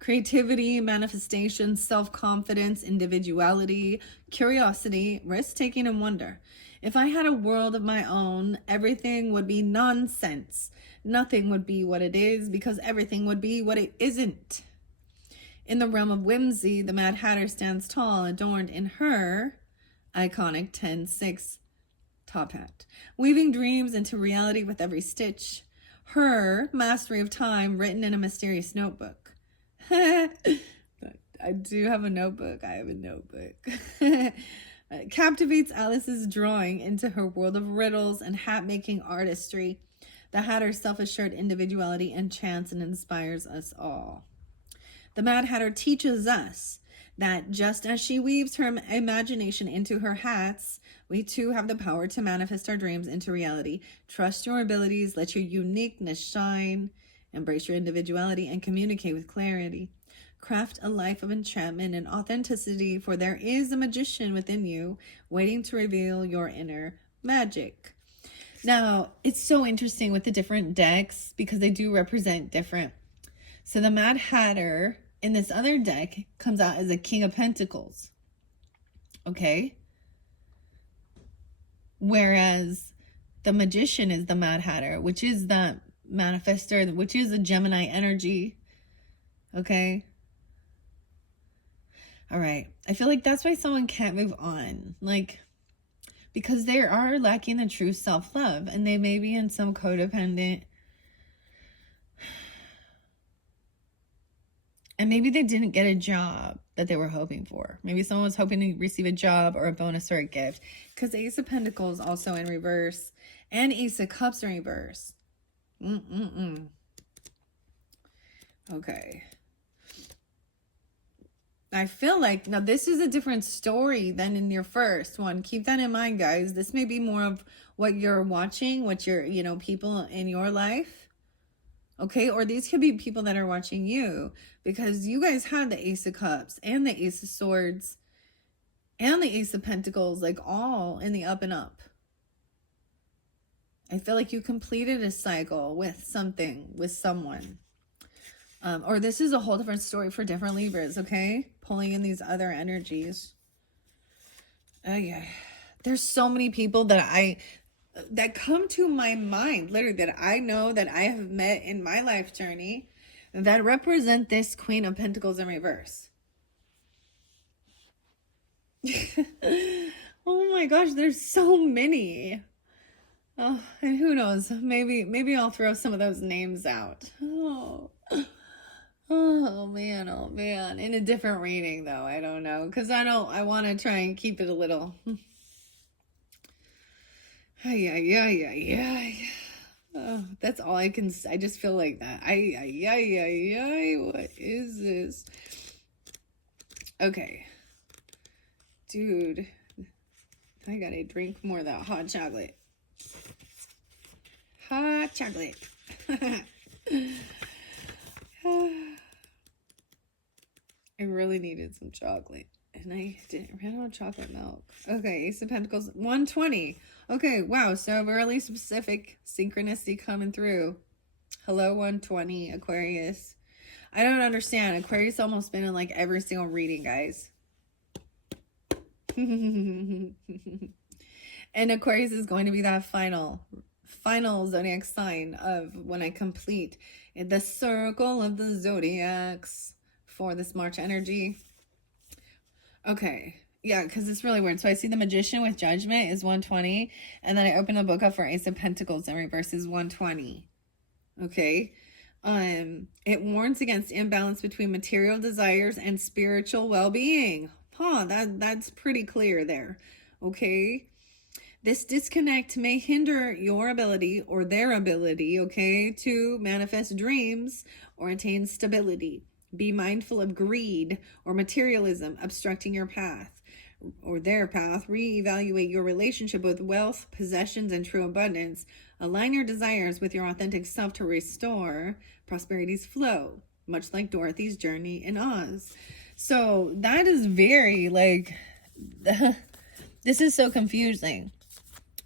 Creativity, manifestation, self-confidence, individuality, curiosity, risk-taking, and wonder. If I had a world of my own, everything would be nonsense. Nothing would be what it is because everything would be what it isn't. In the realm of whimsy, the Mad Hatter stands tall, adorned in her iconic 10-6 top hat, weaving dreams into reality with every stitch. Her mastery of time written in a mysterious notebook. I do have a notebook. I have a notebook. Captivates Alice's drawing into her world of riddles and hat-making artistry. The Hatter's self-assured individuality enchants and inspires us all. The Mad Hatter teaches us that just as she weaves her imagination into her hats, we too have the power to manifest our dreams into reality. Trust your abilities, let your uniqueness shine, embrace your individuality, and communicate with clarity. Craft a life of enchantment and authenticity, for there is a magician within you waiting to reveal your inner magic. Now, it's so interesting with the different decks because they do represent different. So the Mad Hatter in this other deck comes out as a King of Pentacles. Okay? Whereas the Magician is the Mad Hatter, which is the manifester, which is a Gemini energy. Okay? All right. I feel like that's why someone can't move on. Like, because they are lacking the true self-love and they may be in some codependent. And maybe they didn't get a job that they were hoping for. Maybe someone was hoping to receive a job or a bonus or a gift. Because Ace of Pentacles also in reverse. And Ace of Cups in reverse. Okay. I feel like now this is a different story than in your first one. Keep that in mind, guys. This may be more of what you're watching, what you're, people in your life. Okay, or these could be people that are watching you, because you guys had the Ace of Cups and the Ace of Swords and the Ace of Pentacles, like all in the up and up. I feel like you completed a cycle with something, with someone. Or this is a whole different story for different Libras, okay? Pulling in these other energies. Oh, yeah. There's so many people that come to my mind, literally, that I know that I have met in my life journey that represent this Queen of Pentacles in reverse. Oh my gosh, there's so many. Oh, and who knows? Maybe I'll throw some of those names out. Oh man, oh man. In a different reading though, I don't know. Because I want to try and keep it a little. Yeah. Oh, that's all I can say. I just feel like that. What is this? Okay. Dude, I gotta drink more of that hot chocolate. Hot chocolate. I really needed some chocolate, and I ran out of chocolate milk. Okay, Ace of Pentacles, 120. Okay, wow, so really specific synchronicity coming through. Hello, 120, Aquarius. I don't understand. Aquarius almost been in like every single reading, guys. And Aquarius is going to be that final zodiac sign of when I complete the circle of the zodiacs for this March energy. Okay. Yeah, because it's really weird. So I see the Magician with Judgment is 120. And then I open the book up for Ace of Pentacles in reverse is 120. Okay. It warns against imbalance between material desires and spiritual well-being. That's pretty clear there. Okay. This disconnect may hinder your ability or their ability, okay, to manifest dreams or attain stability. Be mindful of greed or materialism obstructing your path or their path. Reevaluate your relationship with wealth, possessions, and true abundance. Align your desires with your authentic self to restore prosperity's flow, much like Dorothy's journey in Oz. So that is very like, this is so confusing,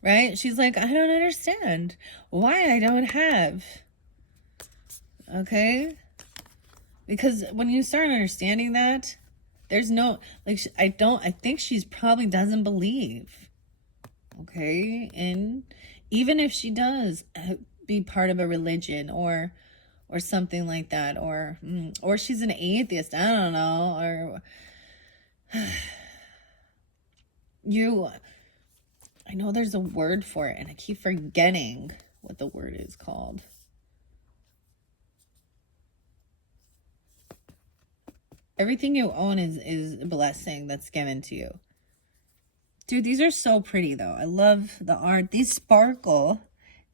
right? She's like, I don't understand why I don't have, okay? Because when you start understanding that, there's no, like, I think she's probably doesn't believe, okay? And even if she does be part of a religion or something like that, or she's an atheist, I don't know, or I know there's a word for it, and I keep forgetting what the word is called. Everything you own is a blessing that's given to you. Dude, these are so pretty, though. I love the art. These sparkle.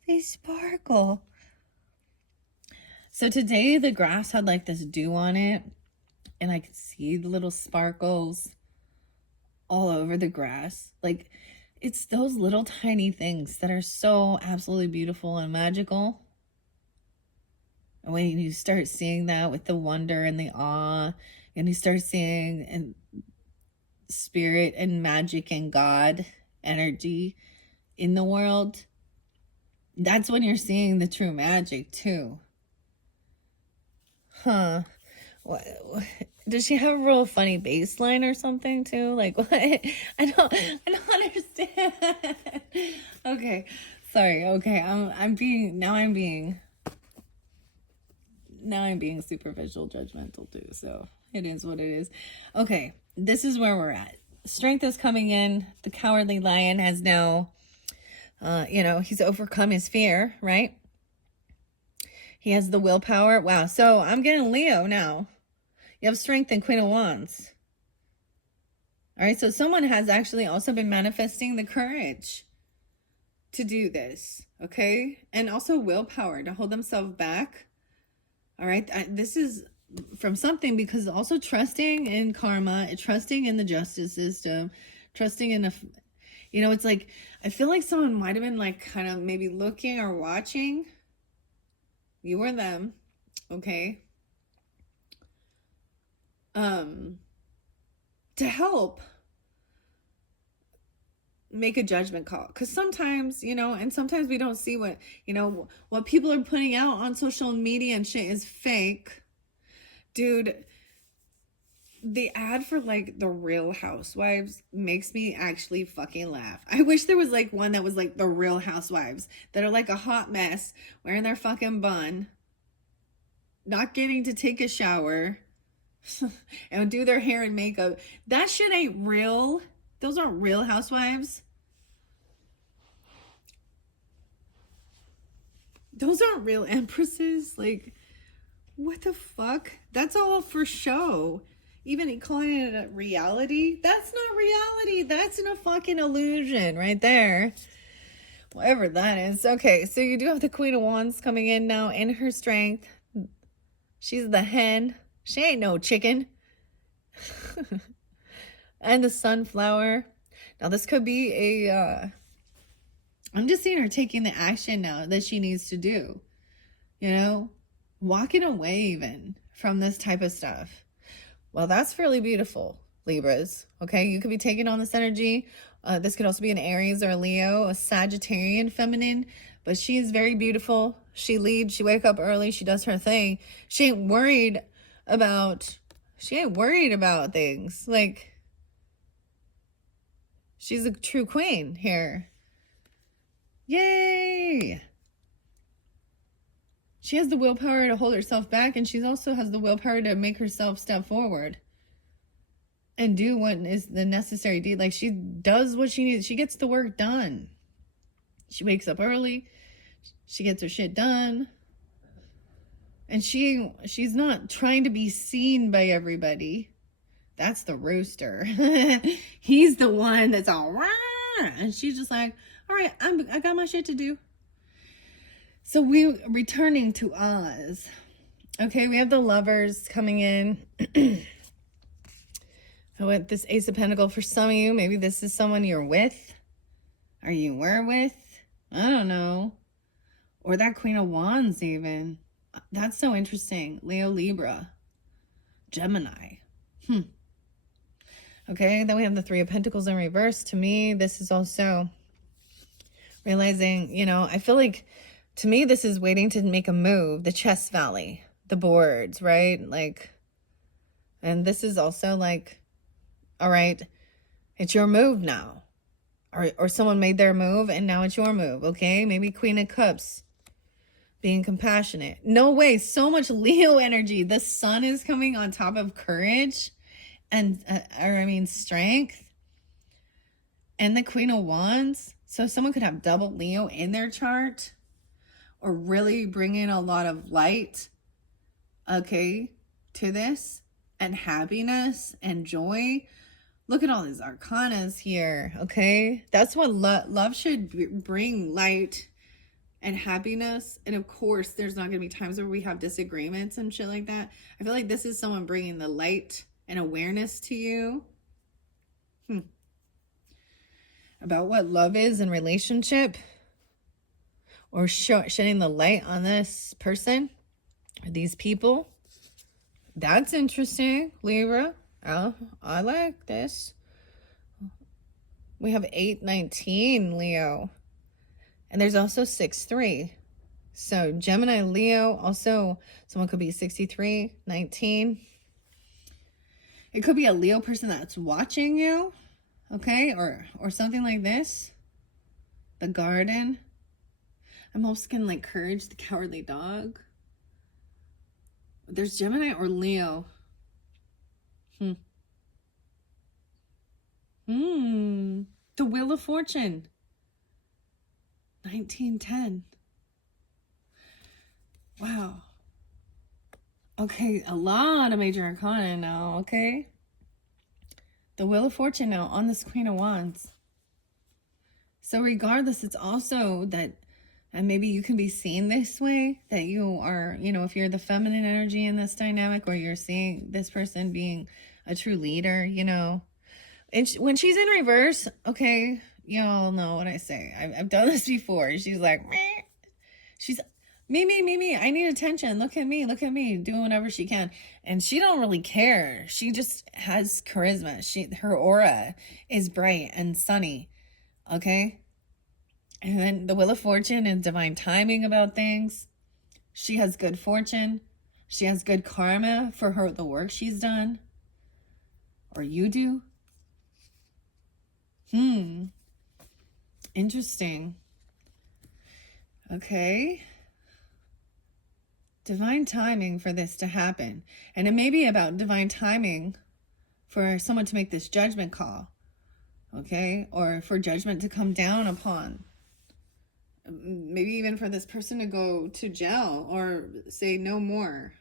They sparkle. So today, the grass had like this dew on it. And I could see the little sparkles all over the grass. Like, it's those little tiny things that are so absolutely beautiful and magical. And when you start seeing that with the wonder and the awe, and you start seeing and spirit and magic and God energy in the world, that's when you're seeing the true magic too. What, does she have a real funny bass line or something too? Like what? I don't understand. Okay, sorry. Okay, I'm being super visual judgmental too. So it is what it is. Okay, this is where we're at. Strength is coming in. The Cowardly Lion has now, he's overcome his fear, right? He has the willpower. Wow. So I'm getting Leo now. You have Strength and Queen of Wands. All right. So someone has actually also been manifesting the courage to do this. Okay. And also willpower to hold themselves back. All right. This is from something, because also trusting in karma, trusting in the justice system, trusting in it's like, I feel like someone might have been like kind of maybe looking or watching you or them. Okay. To help make a judgment call, because sometimes, and sometimes we don't see what people are putting out on social media and shit is fake. Dude, the ad for like the Real Housewives makes me actually fucking laugh. I wish there was like one that was like the Real Housewives that are like a hot mess, wearing their fucking bun, not getting to take a shower and do their hair and makeup. That shit ain't real. Those aren't Real Housewives. Those aren't real empresses. Like, what the fuck? That's all for show. Even calling it a reality, that's not reality. That's a fucking illusion right there. Whatever that is. Okay, so you do have the Queen of Wands coming in now in her strength. She's the hen. She ain't no chicken. And the sunflower. Now this could be I'm just seeing her taking the action now that she needs to do. Walking away even from this type of stuff. Well, that's fairly beautiful, Libras. Okay, you could be taking on this energy. This could also be an Aries or a Leo, a Sagittarian feminine, but she is very beautiful. She leads, she wake up early, she does her thing. She ain't worried about things. Like, she's a true queen here. Yay! She has the willpower to hold herself back, and she also has the willpower to make herself step forward and do what is the necessary deed. Like, she does what she needs. She gets the work done. She wakes up early. She gets her shit done. And she's not trying to be seen by everybody. That's the rooster. He's the one that's all rah, and she's just like, all right, I got my shit to do. So we returning to Oz. Okay, we have the Lovers coming in. I went this Ace of Pentacles for some of you. Maybe this is someone you're with, or you were with. I don't know. Or that Queen of Wands even. That's so interesting. Leo, Libra, Gemini. Okay, then we have the Three of Pentacles in reverse. To me, this is also realizing, I feel like, to me, this is waiting to make a move. The chess valley, the boards, right? Like, and this is also like, all right, it's your move now. Or someone made their move and now it's your move, okay? Maybe Queen of Cups, being compassionate. No way, so much Leo energy. The sun is coming on top of courage and, strength. And the Queen of Wands. So someone could have double Leo in their chart, or really bring in a lot of light, okay, to this, and happiness and joy. Look at all these arcanas here, okay? That's what love should bring, light and happiness. And of course, there's not going to be times where we have disagreements and shit like that. I feel like this is someone bringing the light and awareness to you. About what love is in relationship. Or shedding the light on this person or these people. That's interesting, Libra. Oh, I like this. We have 8-19, Leo. And there's also 6-3. So Gemini, Leo, also someone could be 63-19. It could be a Leo person that's watching you, okay? Or something like this. The Garden. I'm also getting like Courage, the Cowardly Dog. There's Gemini or Leo. The Wheel of Fortune. 1910. Wow. Okay, a lot of major arcana now, okay? The Wheel of Fortune now on this Queen of Wands. So regardless, it's also that And maybe you can be seen this way, that you are, you know, if you're the feminine energy in this dynamic, or you're seeing this person being a true leader, you know. And when she's in reverse, okay, y'all know what I say. I've done this before. She's like, meh. She's me. I need attention. Look at me, doing whatever she can. And she don't really care. She just has charisma. Her aura is bright and sunny. Okay? And then the Wheel of Fortune is divine timing about things. She has good fortune. She has good karma for the work she's done. Or you do. Interesting. Okay. Divine timing for this to happen. And it may be about divine timing for someone to make this judgment call. Okay? Or for judgment to come down upon. Maybe even for this person to go to jail or say no more,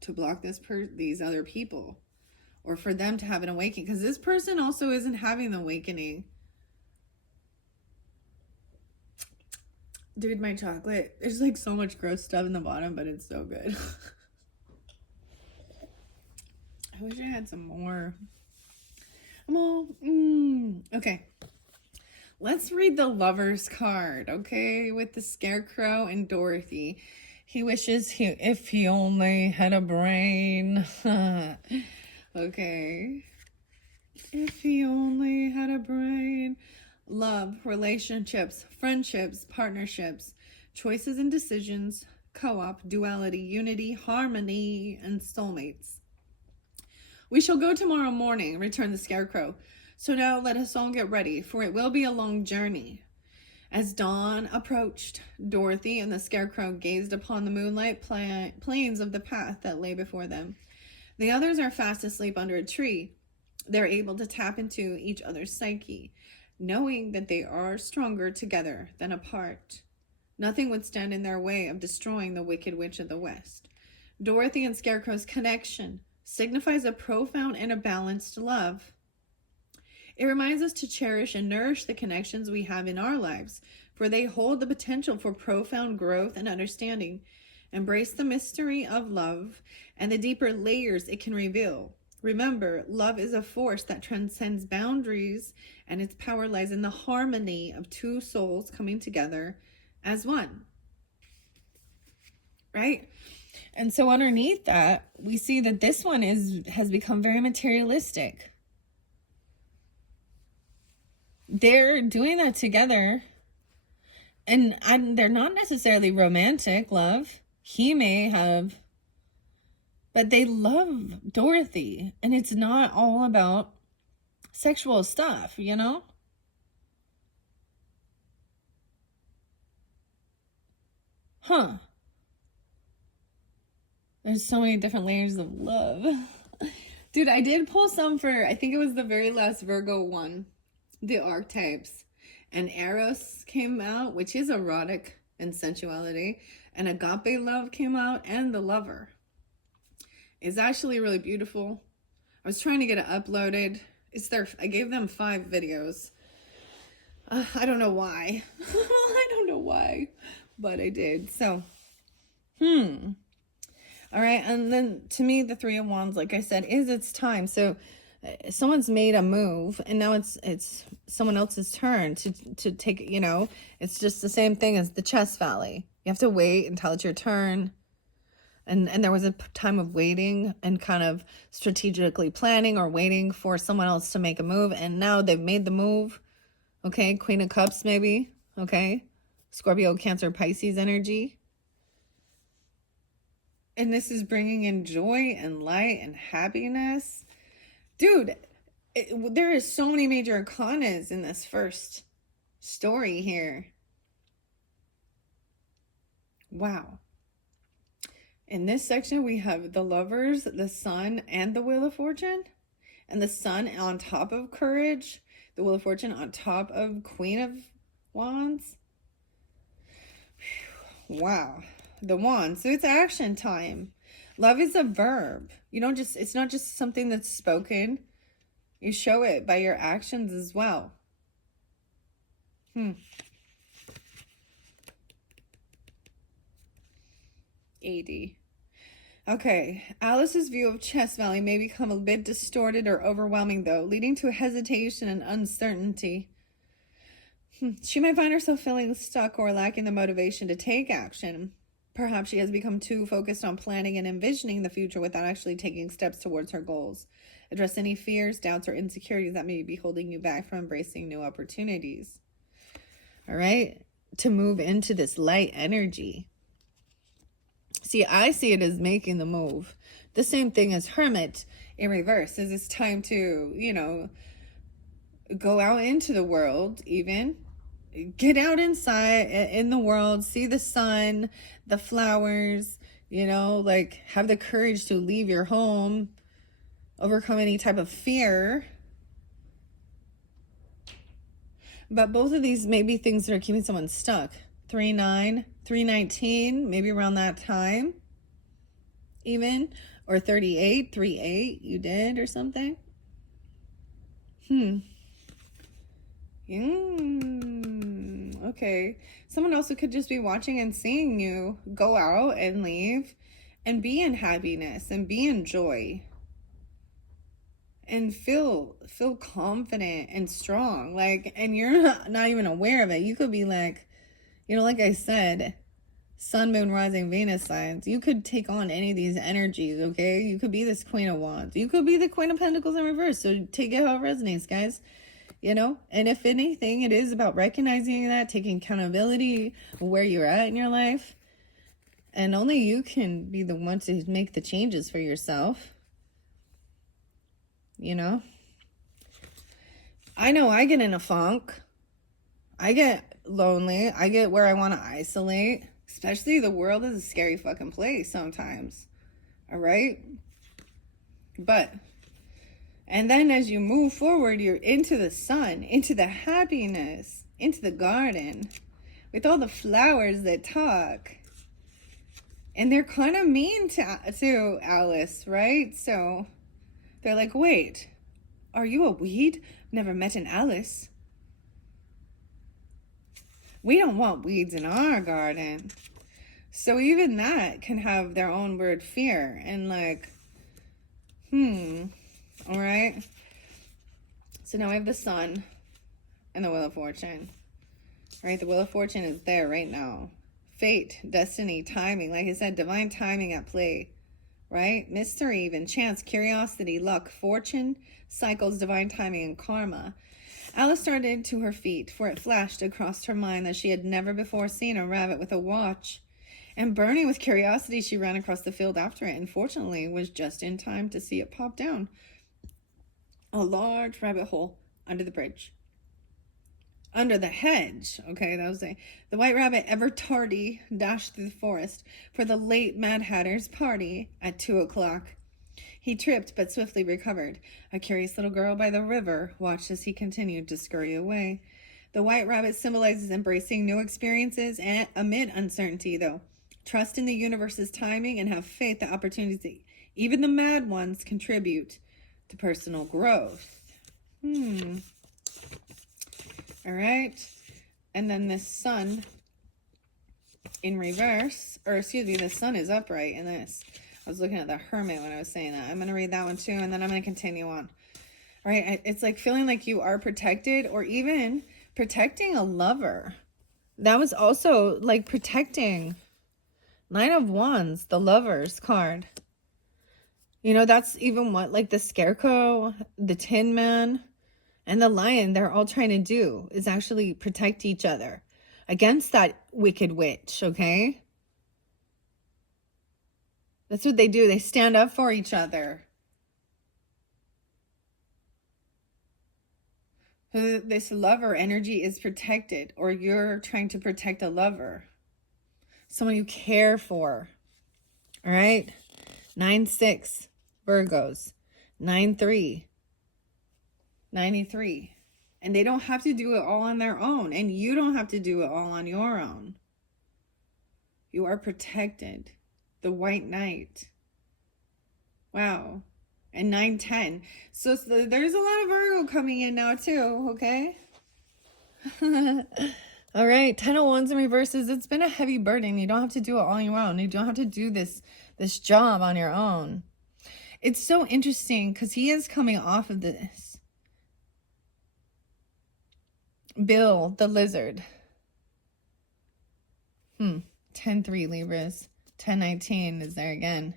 to block these other people, or for them to have an awakening, because this person also isn't having the awakening. Dude, my chocolate, there's like so much gross stuff in the bottom, but it's so good. I wish I had some more. Okay. Let's read the Lover's card, okay? With the Scarecrow and Dorothy. He wishes if he only had a brain. Okay. If he only had a brain. Love, relationships, friendships, partnerships, choices and decisions, co-op, duality, unity, harmony, and soulmates. We shall go tomorrow morning, returned the Scarecrow. So now let us all get ready, for it will be a long journey. As dawn approached, Dorothy and the Scarecrow gazed upon the moonlight plains of the path that lay before them. The others are fast asleep under a tree. They're able to tap into each other's psyche, knowing that they are stronger together than apart. Nothing would stand in their way of destroying the Wicked Witch of the West. Dorothy and Scarecrow's connection signifies a profound and a balanced love. It reminds us to cherish and nourish the connections we have in our lives, for they hold the potential for profound growth and understanding. Embrace the mystery of love and the deeper layers it can reveal. Remember, love is a force that transcends boundaries, and its power lies in the harmony of two souls coming together as one. Right? And so underneath that, we see that this one has become very materialistic. They're doing that together, and they're not necessarily romantic love. He may have, but they love Dorothy, and it's not all about sexual stuff, you know? There's so many different layers of love. Dude, I did pull some for, I think it was the very last Virgo one. The archetypes, and Eros came out, which is erotic and sensuality, and agape love came out, and the Lover. It's actually really beautiful. I was trying to get it uploaded. I gave them 5 videos. I don't know why. I don't know why, but I did. So, all right. And then to me, the 3 of Wands, like I said, is its time. So someone's made a move, and now it's someone else's turn to take, you know, it's just the same thing as the chess valley. You have to wait until it's your turn. And there was a time of waiting and kind of strategically planning or waiting for someone else to make a move. And now they've made the move. Okay. Queen of Cups, maybe. Okay. Scorpio, Cancer, Pisces energy. And this is bringing in joy and light and happiness. Dude, there is so many major arcanas in this first story here. Wow. In this section, we have the Lovers, the Sun, and the Wheel of Fortune. And the Sun on top of Courage. The Wheel of Fortune on top of Queen of Wands. Wow. The Wands. So it's action time. Love is a verb. It's not just something that's spoken. You show it by your actions as well. AD. Okay, Alice's view of Chest Valley may become a bit distorted or overwhelming, though, leading to hesitation and uncertainty. She might find herself feeling stuck or lacking the motivation to take action. Perhaps she has become too focused on planning and envisioning the future without actually taking steps towards her goals. Address any fears, doubts, or insecurities that may be holding you back from embracing new opportunities. All right, to move into this light energy. See, I see it as making the move. The same thing as Hermit in reverse, is it's time to, you know, go out into the world, even get out inside in the world, see the sun, the flowers, you know, like have the courage to leave your home, overcome any type of fear. But both of these may be things that are keeping someone stuck. 3-9, 3-19, maybe around that time, even, or 38, 3-8, you did or something. Okay. Someone also could just be watching and seeing you go out and leave and be in happiness and be in joy and feel confident and strong. Like, and you're not even aware of it. You could be like, you know, like I said, Sun, Moon, Rising, Venus signs. You could take on any of these energies, okay? You could be this Queen of Wands. You could be the Queen of Pentacles in reverse. So take it how it resonates, guys. You know, and if anything, it is about recognizing that, taking accountability where you're at in your life. And only you can be the one to make the changes for yourself. You know, I know I get in a funk. I get lonely. I get where I want to isolate. Especially the world is a scary fucking place sometimes. All right? But, and then as you move forward, you're into the sun, into the happiness, into the garden, with all the flowers that talk. And they're kind of mean to Alice, right? So they're like, wait, are you a weed? Never met an Alice. We don't want weeds in our garden. So even that can have their own word fear and like, all right. So now we have the sun and the Wheel of Fortune, right? The Wheel of Fortune is there right now. Fate, destiny, timing, like I said, divine timing at play, right? Mystery, even chance, curiosity, luck, fortune, cycles, divine timing, and karma. Alice started to her feet, for it flashed across her mind that she had never before seen a rabbit with a watch. And burning with curiosity, she ran across the field after it, and fortunately was just in time to see it pop down a large rabbit hole under the bridge. Under the hedge, okay, that was the white rabbit, ever tardy, dashed through the forest for the late Mad Hatter's party at 2 o'clock. He tripped, but swiftly recovered. A curious little girl by the river watched as he continued to scurry away. The white rabbit symbolizes embracing new experiences and amid uncertainty, though. Trust in the universe's timing and have faith that opportunities, even the mad ones, contribute to personal growth. All right. And then this sun in reverse, or excuse me, the sun is upright in this. I was looking at the Hermit when I was saying that. I'm going to read that one too, and then I'm going to continue on. All right. It's like feeling like you are protected, or even protecting a lover. That was also like protecting. 9 of Wands, the Lovers card. You know, that's even what like the Scarecrow, the Tin Man, and the Lion, they're all trying to do is actually protect each other against that wicked witch, okay? That's what they do. They stand up for each other. This lover energy is protected, or you're trying to protect a lover. Someone you care for. All right? 9-6, Virgos. 9-3, 93. And they don't have to do it all on their own. And you don't have to do it all on your own. You are protected. The White Knight. Wow. And 9-10. So there's a lot of Virgo coming in now too, okay? All right, 10 of Wands in reverses. It's been a heavy burden. You don't have to do it all on your own. You don't have to do this job on your own. It's so interesting because he is coming off of this. Bill, the lizard. 10-3 Libras. 10-19 is there again.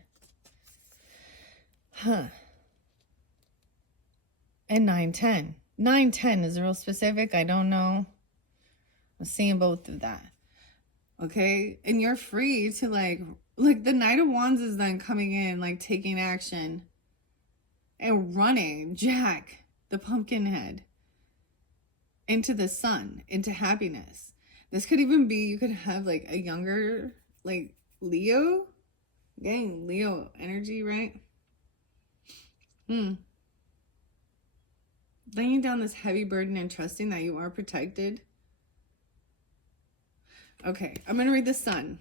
Huh. And 9-10. 9-10 is real specific. I don't know. I'm seeing both of that. Okay? And you're free to like the Knight of Wands is then coming in, like taking action and running Jack, the pumpkin head, into the sun, into happiness. This could even be, you could have like a younger, like Leo, getting Leo energy, right? Laying down this heavy burden and trusting that you are protected. Okay, I'm going to read the sun.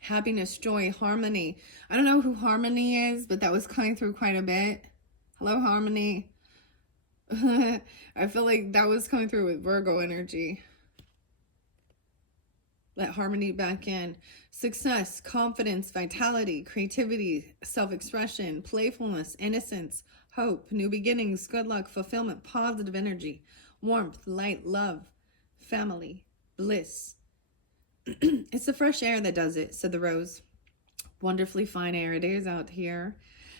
Happiness, joy, harmony. I don't know who Harmony is, but that was coming through quite a bit. Hello, Harmony. I feel like that was coming through with Virgo energy. Let Harmony back in. Success, confidence, vitality, creativity, self-expression, playfulness, innocence, hope, new beginnings, good luck, fulfillment, positive energy, warmth, light, love, family, bliss. It's the fresh air that does it, said the rose. Wonderfully fine air it is out here.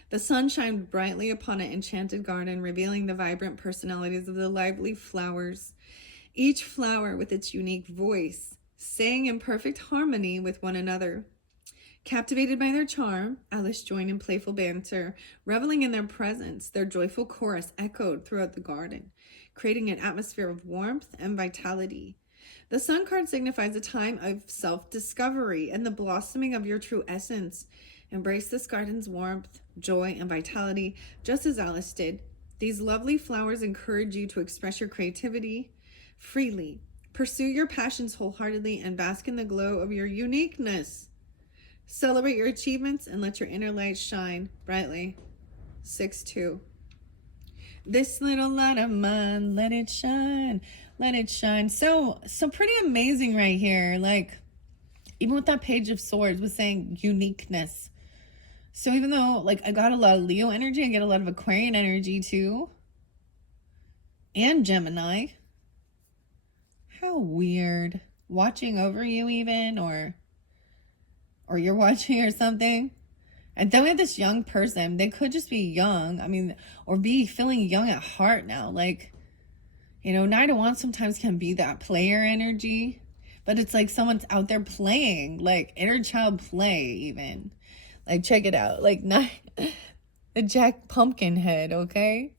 The sun shined brightly upon an enchanted garden, revealing the vibrant personalities of the lively flowers. Each flower with its unique voice, sang in perfect harmony with one another. Captivated by their charm, Alice joined in playful banter. Reveling in their presence, their joyful chorus echoed throughout the garden, creating an atmosphere of warmth and vitality. The sun card signifies a time of self-discovery and the blossoming of your true essence. Embrace this garden's warmth, joy, and vitality, just as Alice did. These lovely flowers encourage you to express your creativity freely. Pursue your passions wholeheartedly and bask in the glow of your uniqueness. Celebrate your achievements and let your inner light shine brightly. 6-2. This little light of mine, let it shine. Let it shine. So pretty amazing right here. Like, even with that Page of Swords was saying uniqueness. So even though, like, I got a lot of Leo energy, I get a lot of Aquarian energy too. And Gemini. How weird. Watching over you even, or you're watching or something. And then we have this young person. They could just be young. I mean, or be feeling young at heart now. Like, you know, Knight of Wands sometimes can be that player energy. But it's like someone's out there playing. Like, inner child play even. Like, check it out. Like, the Jack Pumpkinhead, okay?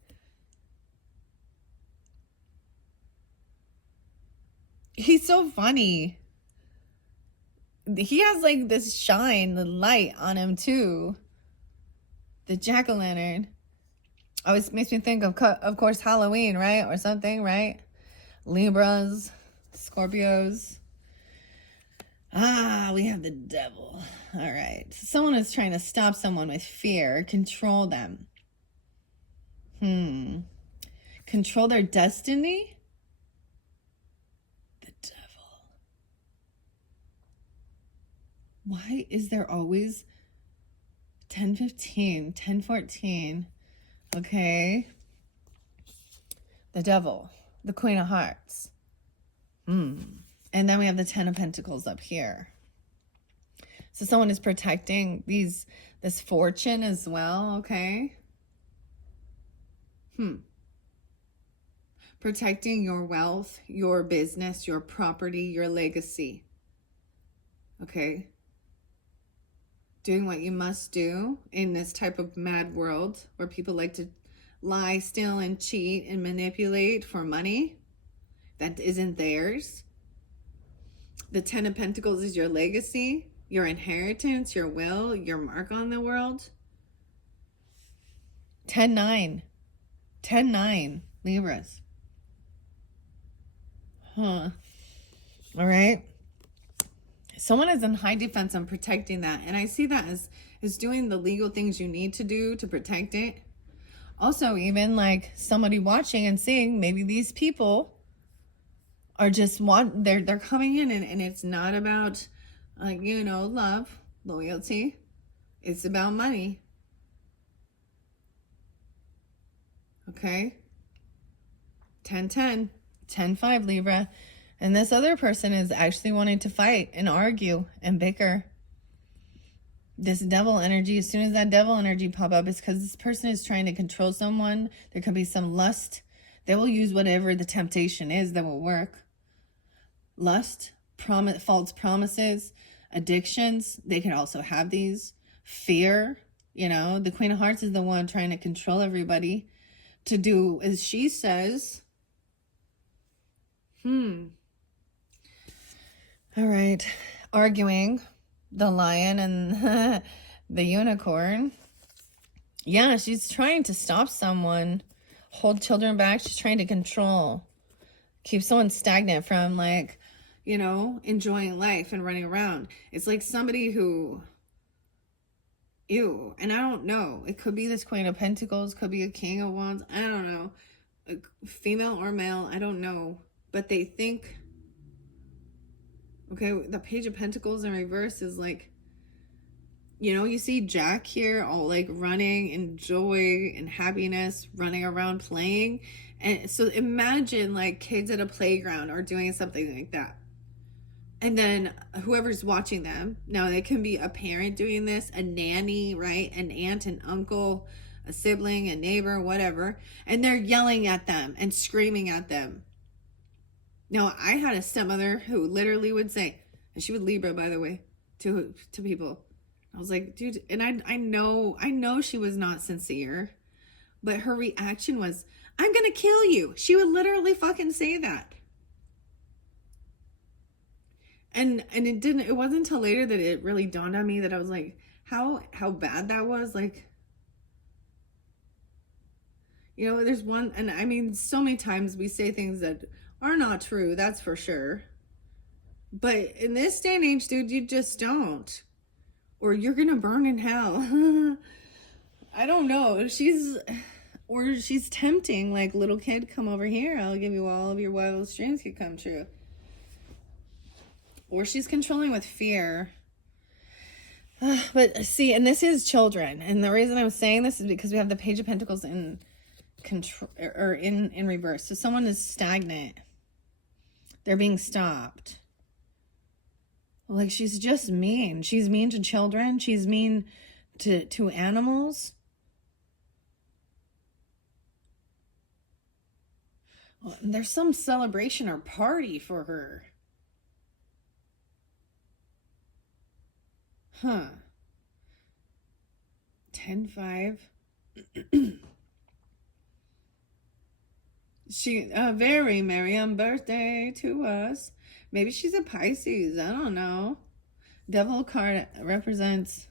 He's so funny. He has like this shine, the light on him too. The jack-o'-lantern always makes me think of course, Halloween, right? Or something, right? Libras, Scorpios. We have the devil. All right. Someone is trying to stop someone with fear, control them. Control their destiny? Why is there always 10-15, 10-14? Okay. The devil, the Queen of Hearts. And then we have the 10 of Pentacles up here. So someone is protecting this fortune as well, okay? Protecting your wealth, your business, your property, your legacy. Okay? Doing what you must do in this type of mad world where people like to lie, steal, and cheat and manipulate for money that isn't theirs. The 10 of Pentacles is your legacy, your inheritance, your will, your mark on the world. 10-9. 10-9, Libras. All right. Someone is in high defense and protecting that. And I see that as doing the legal things you need to do to protect it. Also, even like somebody watching and seeing maybe these people are just want, they're coming in, and it's not about, you know, love, loyalty. It's about money. Okay? 10-10, 10-5, Libra. And this other person is actually wanting to fight and argue and bicker. This devil energy, as soon as that devil energy pop up, it's because this person is trying to control someone. There could be some lust. They will use whatever the temptation is that will work. Lust, false promises, addictions. They can also have these. Fear. You know, the Queen of Hearts is the one trying to control everybody to do as she says. All right. Arguing. The lion and the unicorn. Yeah, she's trying to stop someone, hold children back. She's trying to control, keep someone stagnant from, like, you know, enjoying life and running around. It's like somebody who, ew, and I don't know. It could be this Queen of Pentacles, could be a King of Wands. I don't know. Female or male, I don't know. But they think, okay, the Page of Pentacles in reverse is like, you know, you see Jack here all like running in joy and happiness, running around playing. And so imagine like kids at a playground or doing something like that. And then whoever's watching them, now it can be a parent doing this, a nanny, right? An aunt, an uncle, a sibling, a neighbor, whatever. And they're yelling at them and screaming at them. Now, I had a stepmother who literally would say, and she would Libra, by the way, to people. I was like, dude, and I know she was not sincere, but her reaction was, I'm going to kill you. She would literally fucking say that. And it wasn't until later that it really dawned on me that I was like, how bad that was. Like, you know, there's one, and I mean, so many times we say things that are not true, that's for sure. But in this day and age, dude, you just don't. Or you're gonna burn in hell. I don't know. She's tempting, like, little kid, come over here. I'll give you all of your wildest dreams could come true. Or she's controlling with fear. But see, and this is children. And the reason I'm saying this is because we have the Page of Pentacles in control, or in reverse. So someone is stagnant. They're being stopped. Like, she's just mean. She's mean to children. She's mean to animals. Well, there's some celebration or party for her. Huh. 10-5. She, a very merry birthday to us. Maybe she's a Pisces. I don't know. Devil card represents,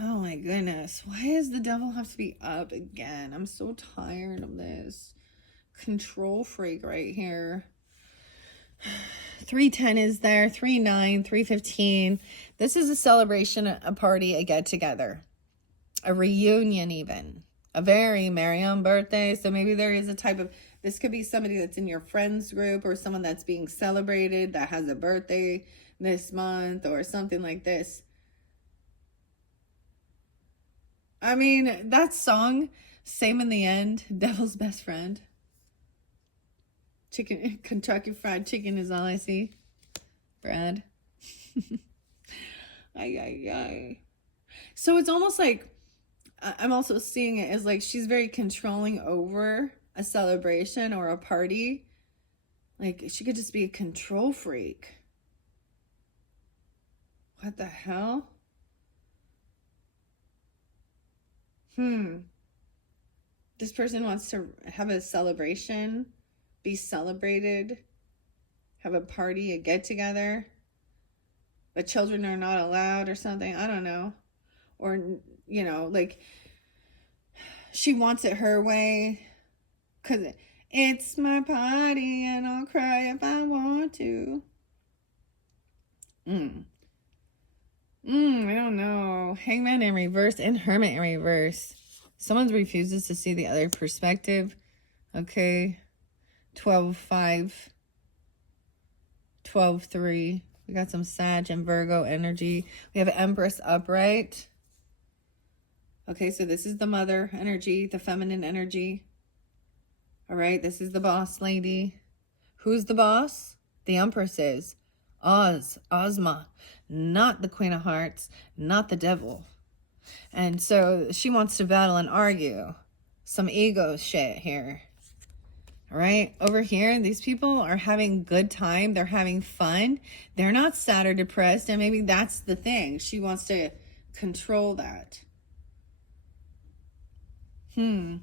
oh my goodness. Why does the devil have to be up again? I'm so tired of this. Control freak right here. 310 is there. 39, 315. This is a celebration, a party, a get together. A reunion even. A very merry birthday. So maybe there is a type of, this could be somebody that's in your friends group or someone that's being celebrated that has a birthday this month or something like this. I mean, that song, Same in the End, Devil's Best Friend. Chicken, Kentucky Fried Chicken is all I see. Brad. Ay. So it's almost like, I'm also seeing it as like she's very controlling over a celebration or a party. Like, she could just be a control freak. What the hell? This person wants to have a celebration, be celebrated, have a party, a get together, but children are not allowed or something. I don't know. Or, you know, like, she wants it her way. Because it's my party and I'll cry if I want to. I don't know. Hangman in reverse and Hermit in reverse. Someone refuses to see the other perspective. Okay. 12-5. 12-3. We got some Sag and Virgo energy. We have Empress upright. Okay, so this is the mother energy, the feminine energy. All right, this is the boss lady. Who's the boss? The Empress is. Ozma. Not the Queen of Hearts, not the devil. And so she wants to battle and argue. Some ego shit here. All right, over here, these people are having good time. They're having fun. They're not sad or depressed. And maybe that's the thing. She wants to control that. Five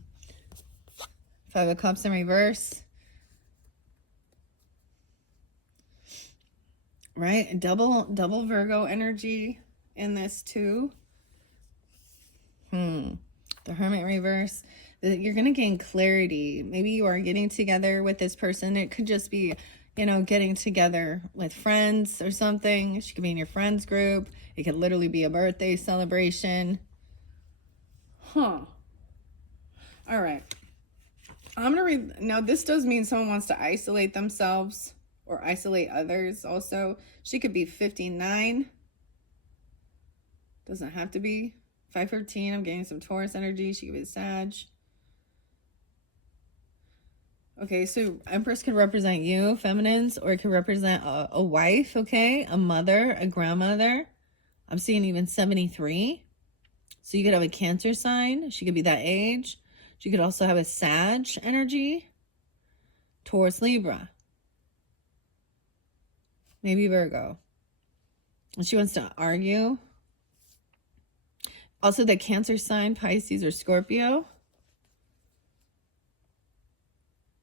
of Cups in reverse. Right, double Virgo energy in this too. The Hermit reverse. You're going to gain clarity. Maybe you are getting together with this person. It could just be, you know, getting together with friends or something. She could be in your friends group. It could literally be a birthday celebration. All right. I'm going to read. Now, this does mean someone wants to isolate themselves or isolate others also. She could be 59. Doesn't have to be. 513, I'm getting some Taurus energy. She could be Sag. Okay, so Empress could represent you, feminines, or it could represent a wife, okay? A mother, a grandmother. I'm seeing even 73. So you could have a Cancer sign. She could be that age. She could also have a Sag energy. Taurus, Libra. Maybe Virgo. And she wants to argue. Also the Cancer sign, Pisces or Scorpio.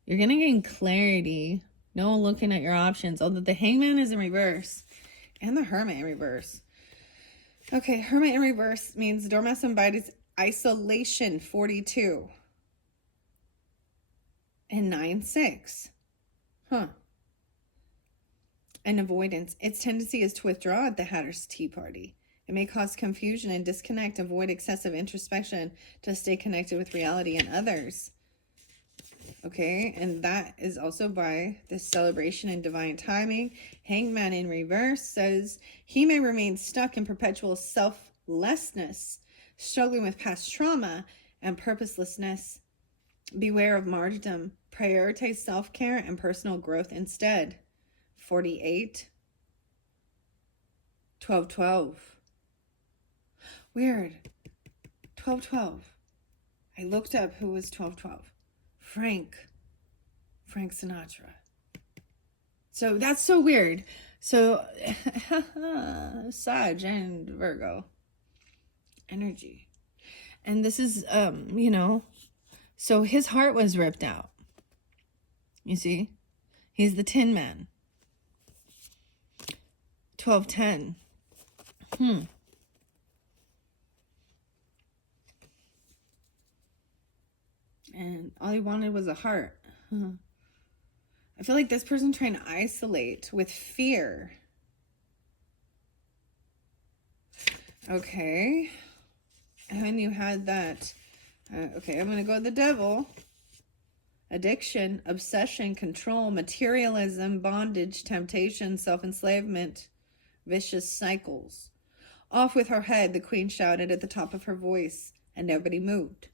You're going to gain clarity. No looking at your options. Although the Hangman is in reverse. And the Hermit in reverse. Okay, Hermit in reverse means Dormouse and Bite is isolation, 42. And 9-6. And avoidance. Its tendency is to withdraw at the Hatter's Tea Party. It may cause confusion and disconnect, avoid excessive introspection to stay connected with reality and others. Okay, and that is also by this celebration and divine timing. Hangman in reverse says he may remain stuck in perpetual selflessness, struggling with past trauma and purposelessness. Beware of martyrdom. Prioritize self-care and personal growth instead. 48. 12-12. Weird. 12-12. I looked up who was 12-12. Frank Sinatra. So that's so weird. So Sag and Virgo energy. And this is you know, so his heart was ripped out. You see? He's the Tin Man. 12-10. And all he wanted was a heart. I feel like this person trying to isolate with fear. Okay. And you had that. Okay, I'm going to go with the Devil. Addiction, obsession, control, materialism, bondage, temptation, self-enslavement, vicious cycles. Off with her head, the Queen shouted at the top of her voice, and nobody moved.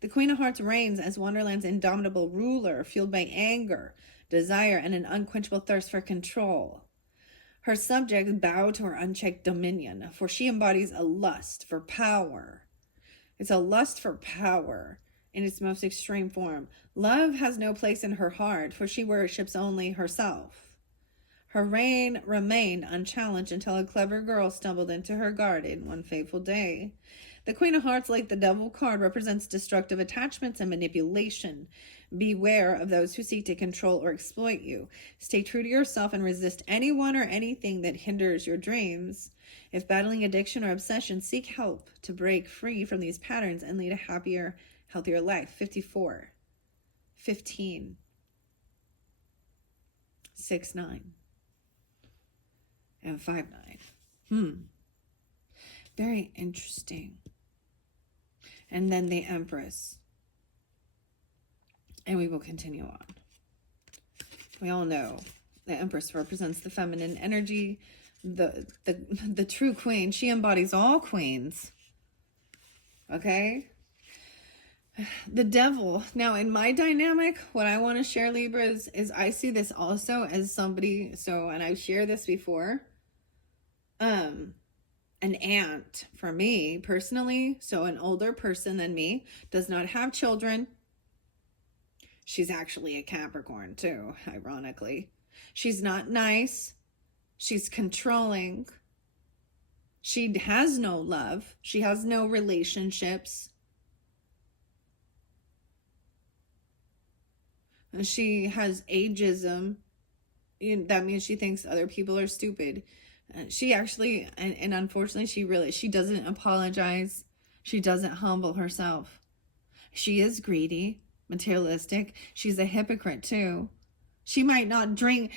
The Queen of Hearts reigns as Wonderland's indomitable ruler, fueled by anger, desire, and an unquenchable thirst for control. Her subjects bow to her unchecked dominion, for she embodies a lust for power. It's a lust for power in its most extreme form. Love has no place in her heart, for she worships only herself. Her reign remained unchallenged until a clever girl stumbled into her garden one fateful day. The Queen of Hearts, like the Devil card, represents destructive attachments and manipulation. Beware of those who seek to control or exploit you. Stay true to yourself and resist anyone or anything that hinders your dreams. If battling addiction or obsession, seek help to break free from these patterns and lead a happier, healthier life. 54. 15. 6-9. And 5-9. Very interesting. and then the Empress. And we will continue on. We all know the Empress represents the feminine energy, the true queen. She embodies all queens. Okay? The Devil. Now, in my dynamic, what I want to share, Libra, is I see this also as somebody, and I've shared this before, an aunt for me personally. So an older person than me, does not have children. She's actually a Capricorn too, ironically. She's not nice. She's controlling. She has no love. She has no relationships. She has ageism. That means she thinks other people are stupid. She actually, and unfortunately, she doesn't apologize. She doesn't humble herself. She is greedy, materialistic. She's a hypocrite too. She might not drink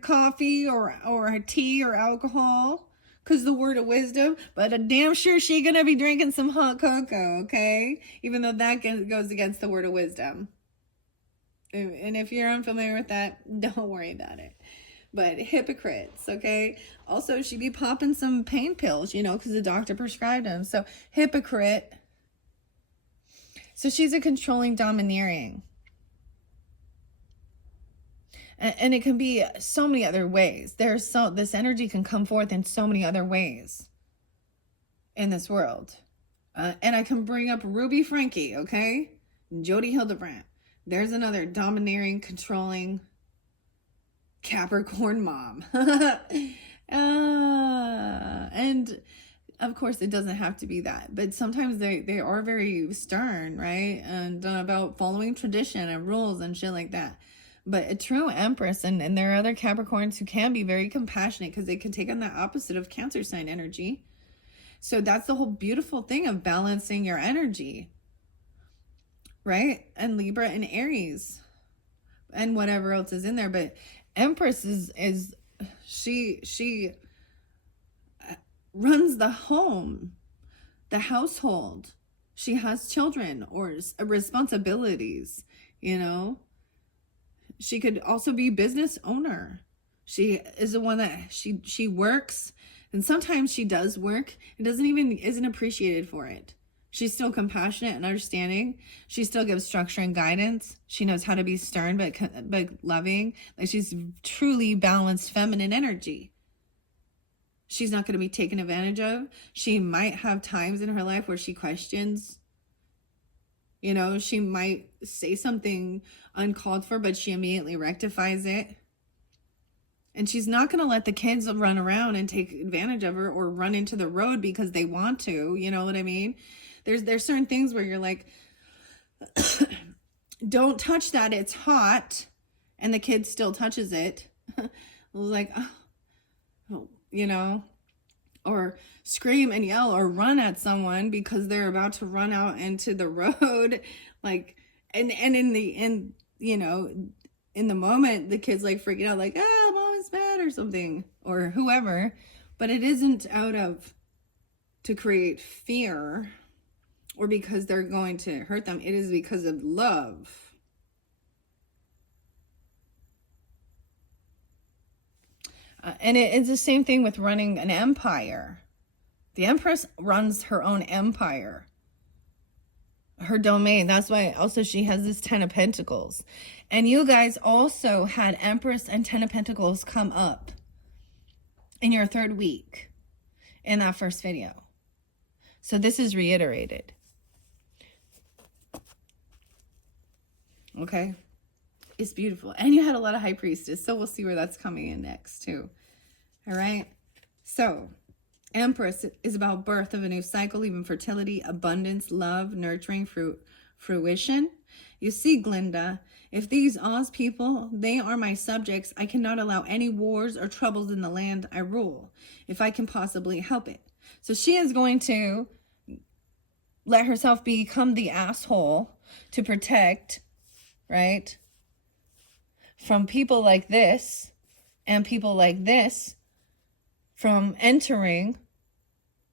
coffee or tea or alcohol because the word of wisdom, but I'm damn sure she's gonna be drinking some hot cocoa, okay? Even though that goes against the word of wisdom. And if you're unfamiliar with that, don't worry about it. But hypocrites, okay? Also, she'd be popping some pain pills, because the doctor prescribed them. So, hypocrite. So, she's a controlling, domineering. And it can be so many other ways. This energy can come forth in so many other ways in this world. And I can bring up Ruby Frankie, okay? Jody Hildebrandt. There's another domineering, controlling Capricorn mom. And of course, it doesn't have to be that. But sometimes they are very stern, right? And about following tradition and rules and shit like that. But a true Empress, and there are other Capricorns who can be very compassionate because they can take on the opposite of Cancer sign energy. So that's the whole beautiful thing of balancing your energy. Right? And Libra and Aries and whatever else is in there. But Empress is she runs the home, the household. She has children or responsibilities, She could also be business owner. She is the one that she works, and sometimes she does work and isn't appreciated for it. She's still compassionate and understanding. She still gives structure and guidance. She knows how to be stern but loving. Like, she's truly balanced feminine energy. She's not going to be taken advantage of. She might have times in her life where she questions. She might say something uncalled for, but she immediately rectifies it. And she's not going to let the kids run around and take advantage of her or run into the road because they want to. You know what I mean? There's certain things where you're like, don't touch that, it's hot, and the kid still touches it. Like, or scream and yell or run at someone because they're about to run out into the road. Like, and in the moment, the kid's like freaking out, like, mom is bad or something, or whoever. But it isn't to create fear or because they're going to hurt them. It is because of love. And it's the same thing with running an empire. The Empress runs her own empire, her domain. That's why also she has this 10 of Pentacles. And you guys also had Empress and 10 of Pentacles come up in your third week in that first video. So this is reiterated. Okay. It's beautiful. And you had a lot of High Priestess. So we'll see where that's coming in next too. All right. So Empress is about birth of a new cycle, even fertility, abundance, love, nurturing, fruition. You see, Glinda, if these Oz people, they are my subjects, I cannot allow any wars or troubles in the land I rule, if I can possibly help it. So she is going to let herself become the asshole to protect, right, from people like this and people like this from entering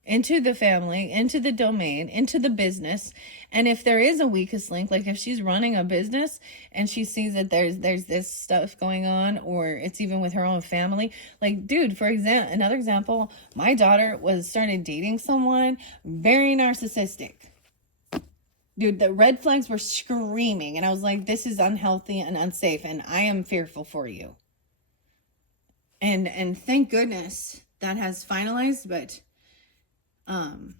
into the family, into the domain, into the business. And if there is a weakest link, like if she's running a business and she sees that there's this stuff going on, or it's even with her own family, like, dude, for example, another example, my daughter started dating someone very narcissistic. Dude, the red flags were screaming, and I was like, this is unhealthy and unsafe, and I am fearful for you. And thank goodness that has finalized, but and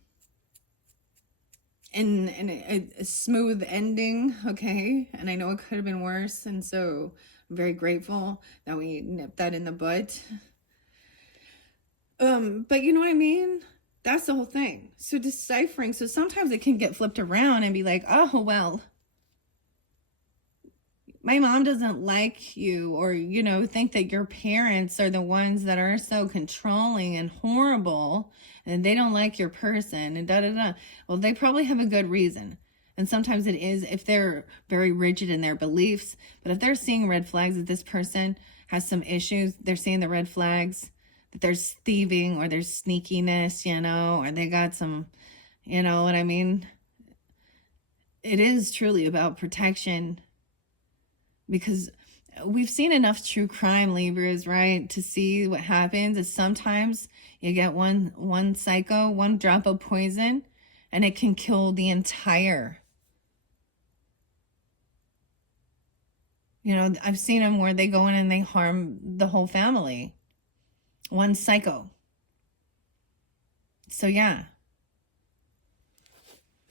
a smooth ending, okay? And I know it could have been worse, and so I'm very grateful that we nipped that in the bud. But you know what I mean? That's the whole thing. So deciphering, so sometimes it can get flipped around and be like, oh, well, my mom doesn't like you, or, you know, think that your parents are the ones that are so controlling and horrible, and they don't like your person, and da-da-da. Well, they probably have a good reason. And sometimes it is if they're very rigid in their beliefs. But if they're seeing red flags that this person has some issues, they're seeing the red flags, that there's thieving or there's sneakiness, you know, or they got some, you know what I mean? It is truly about protection, because we've seen enough true crime, Libras, right, to see what happens is sometimes you get one psycho, one drop of poison, and it can kill the entire. You know, I've seen them where they go in and they harm the whole family. One psycho. So yeah.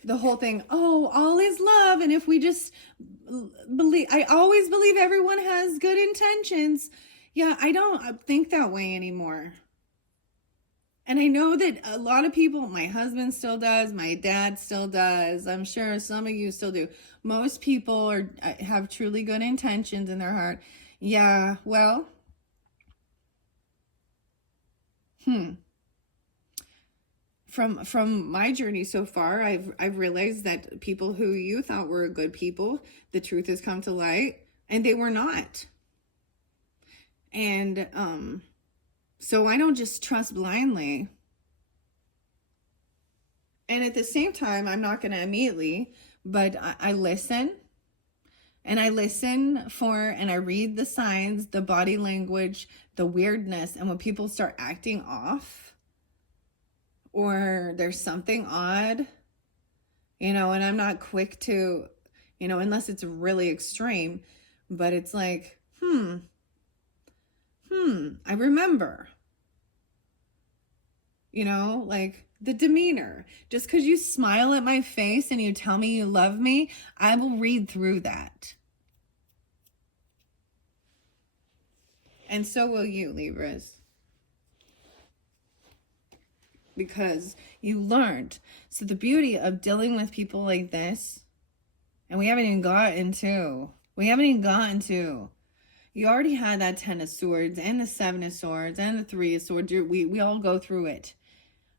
The whole thing, oh, all is love, and if we just believe, I always believe everyone has good intentions. Yeah, I don't think that way anymore. And I know that a lot of people, my husband still does, my dad still does, I'm sure some of you still do. Most people have truly good intentions in their heart. Yeah, well, From my journey so far, I've realized that people who you thought were good people, the truth has come to light, and they were not. And so I don't just trust blindly. And at the same time, I'm not going to immediately, but I listen. And I listen for, and I read the signs, the body language, the weirdness. And when people start acting off, or there's something odd, you know, and I'm not quick to, you know, unless it's really extreme, but it's like, I remember, you know, like the demeanor. Just because you smile at my face and you tell me you love me, I will read through that. And so will you, Libras. Because you learned. So the beauty of dealing with people like this, and we haven't even gotten to, you already had that 10 of swords and the 7 of swords and the 3 of swords. We all go through it.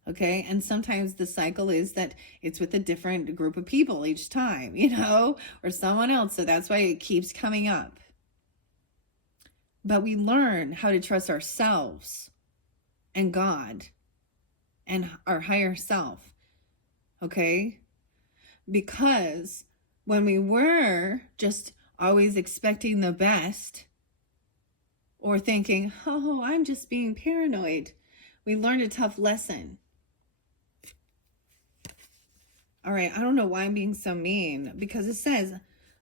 Okay. And sometimes the cycle is that it's with a different group of people each time, you know, or someone else. So that's why it keeps coming up. But we learn how to trust ourselves and God and our higher self. Okay. Because when we were just always expecting the best, or thinking, oh, I'm just being paranoid, we learned a tough lesson. All right, I don't know why I'm being so mean, because it says,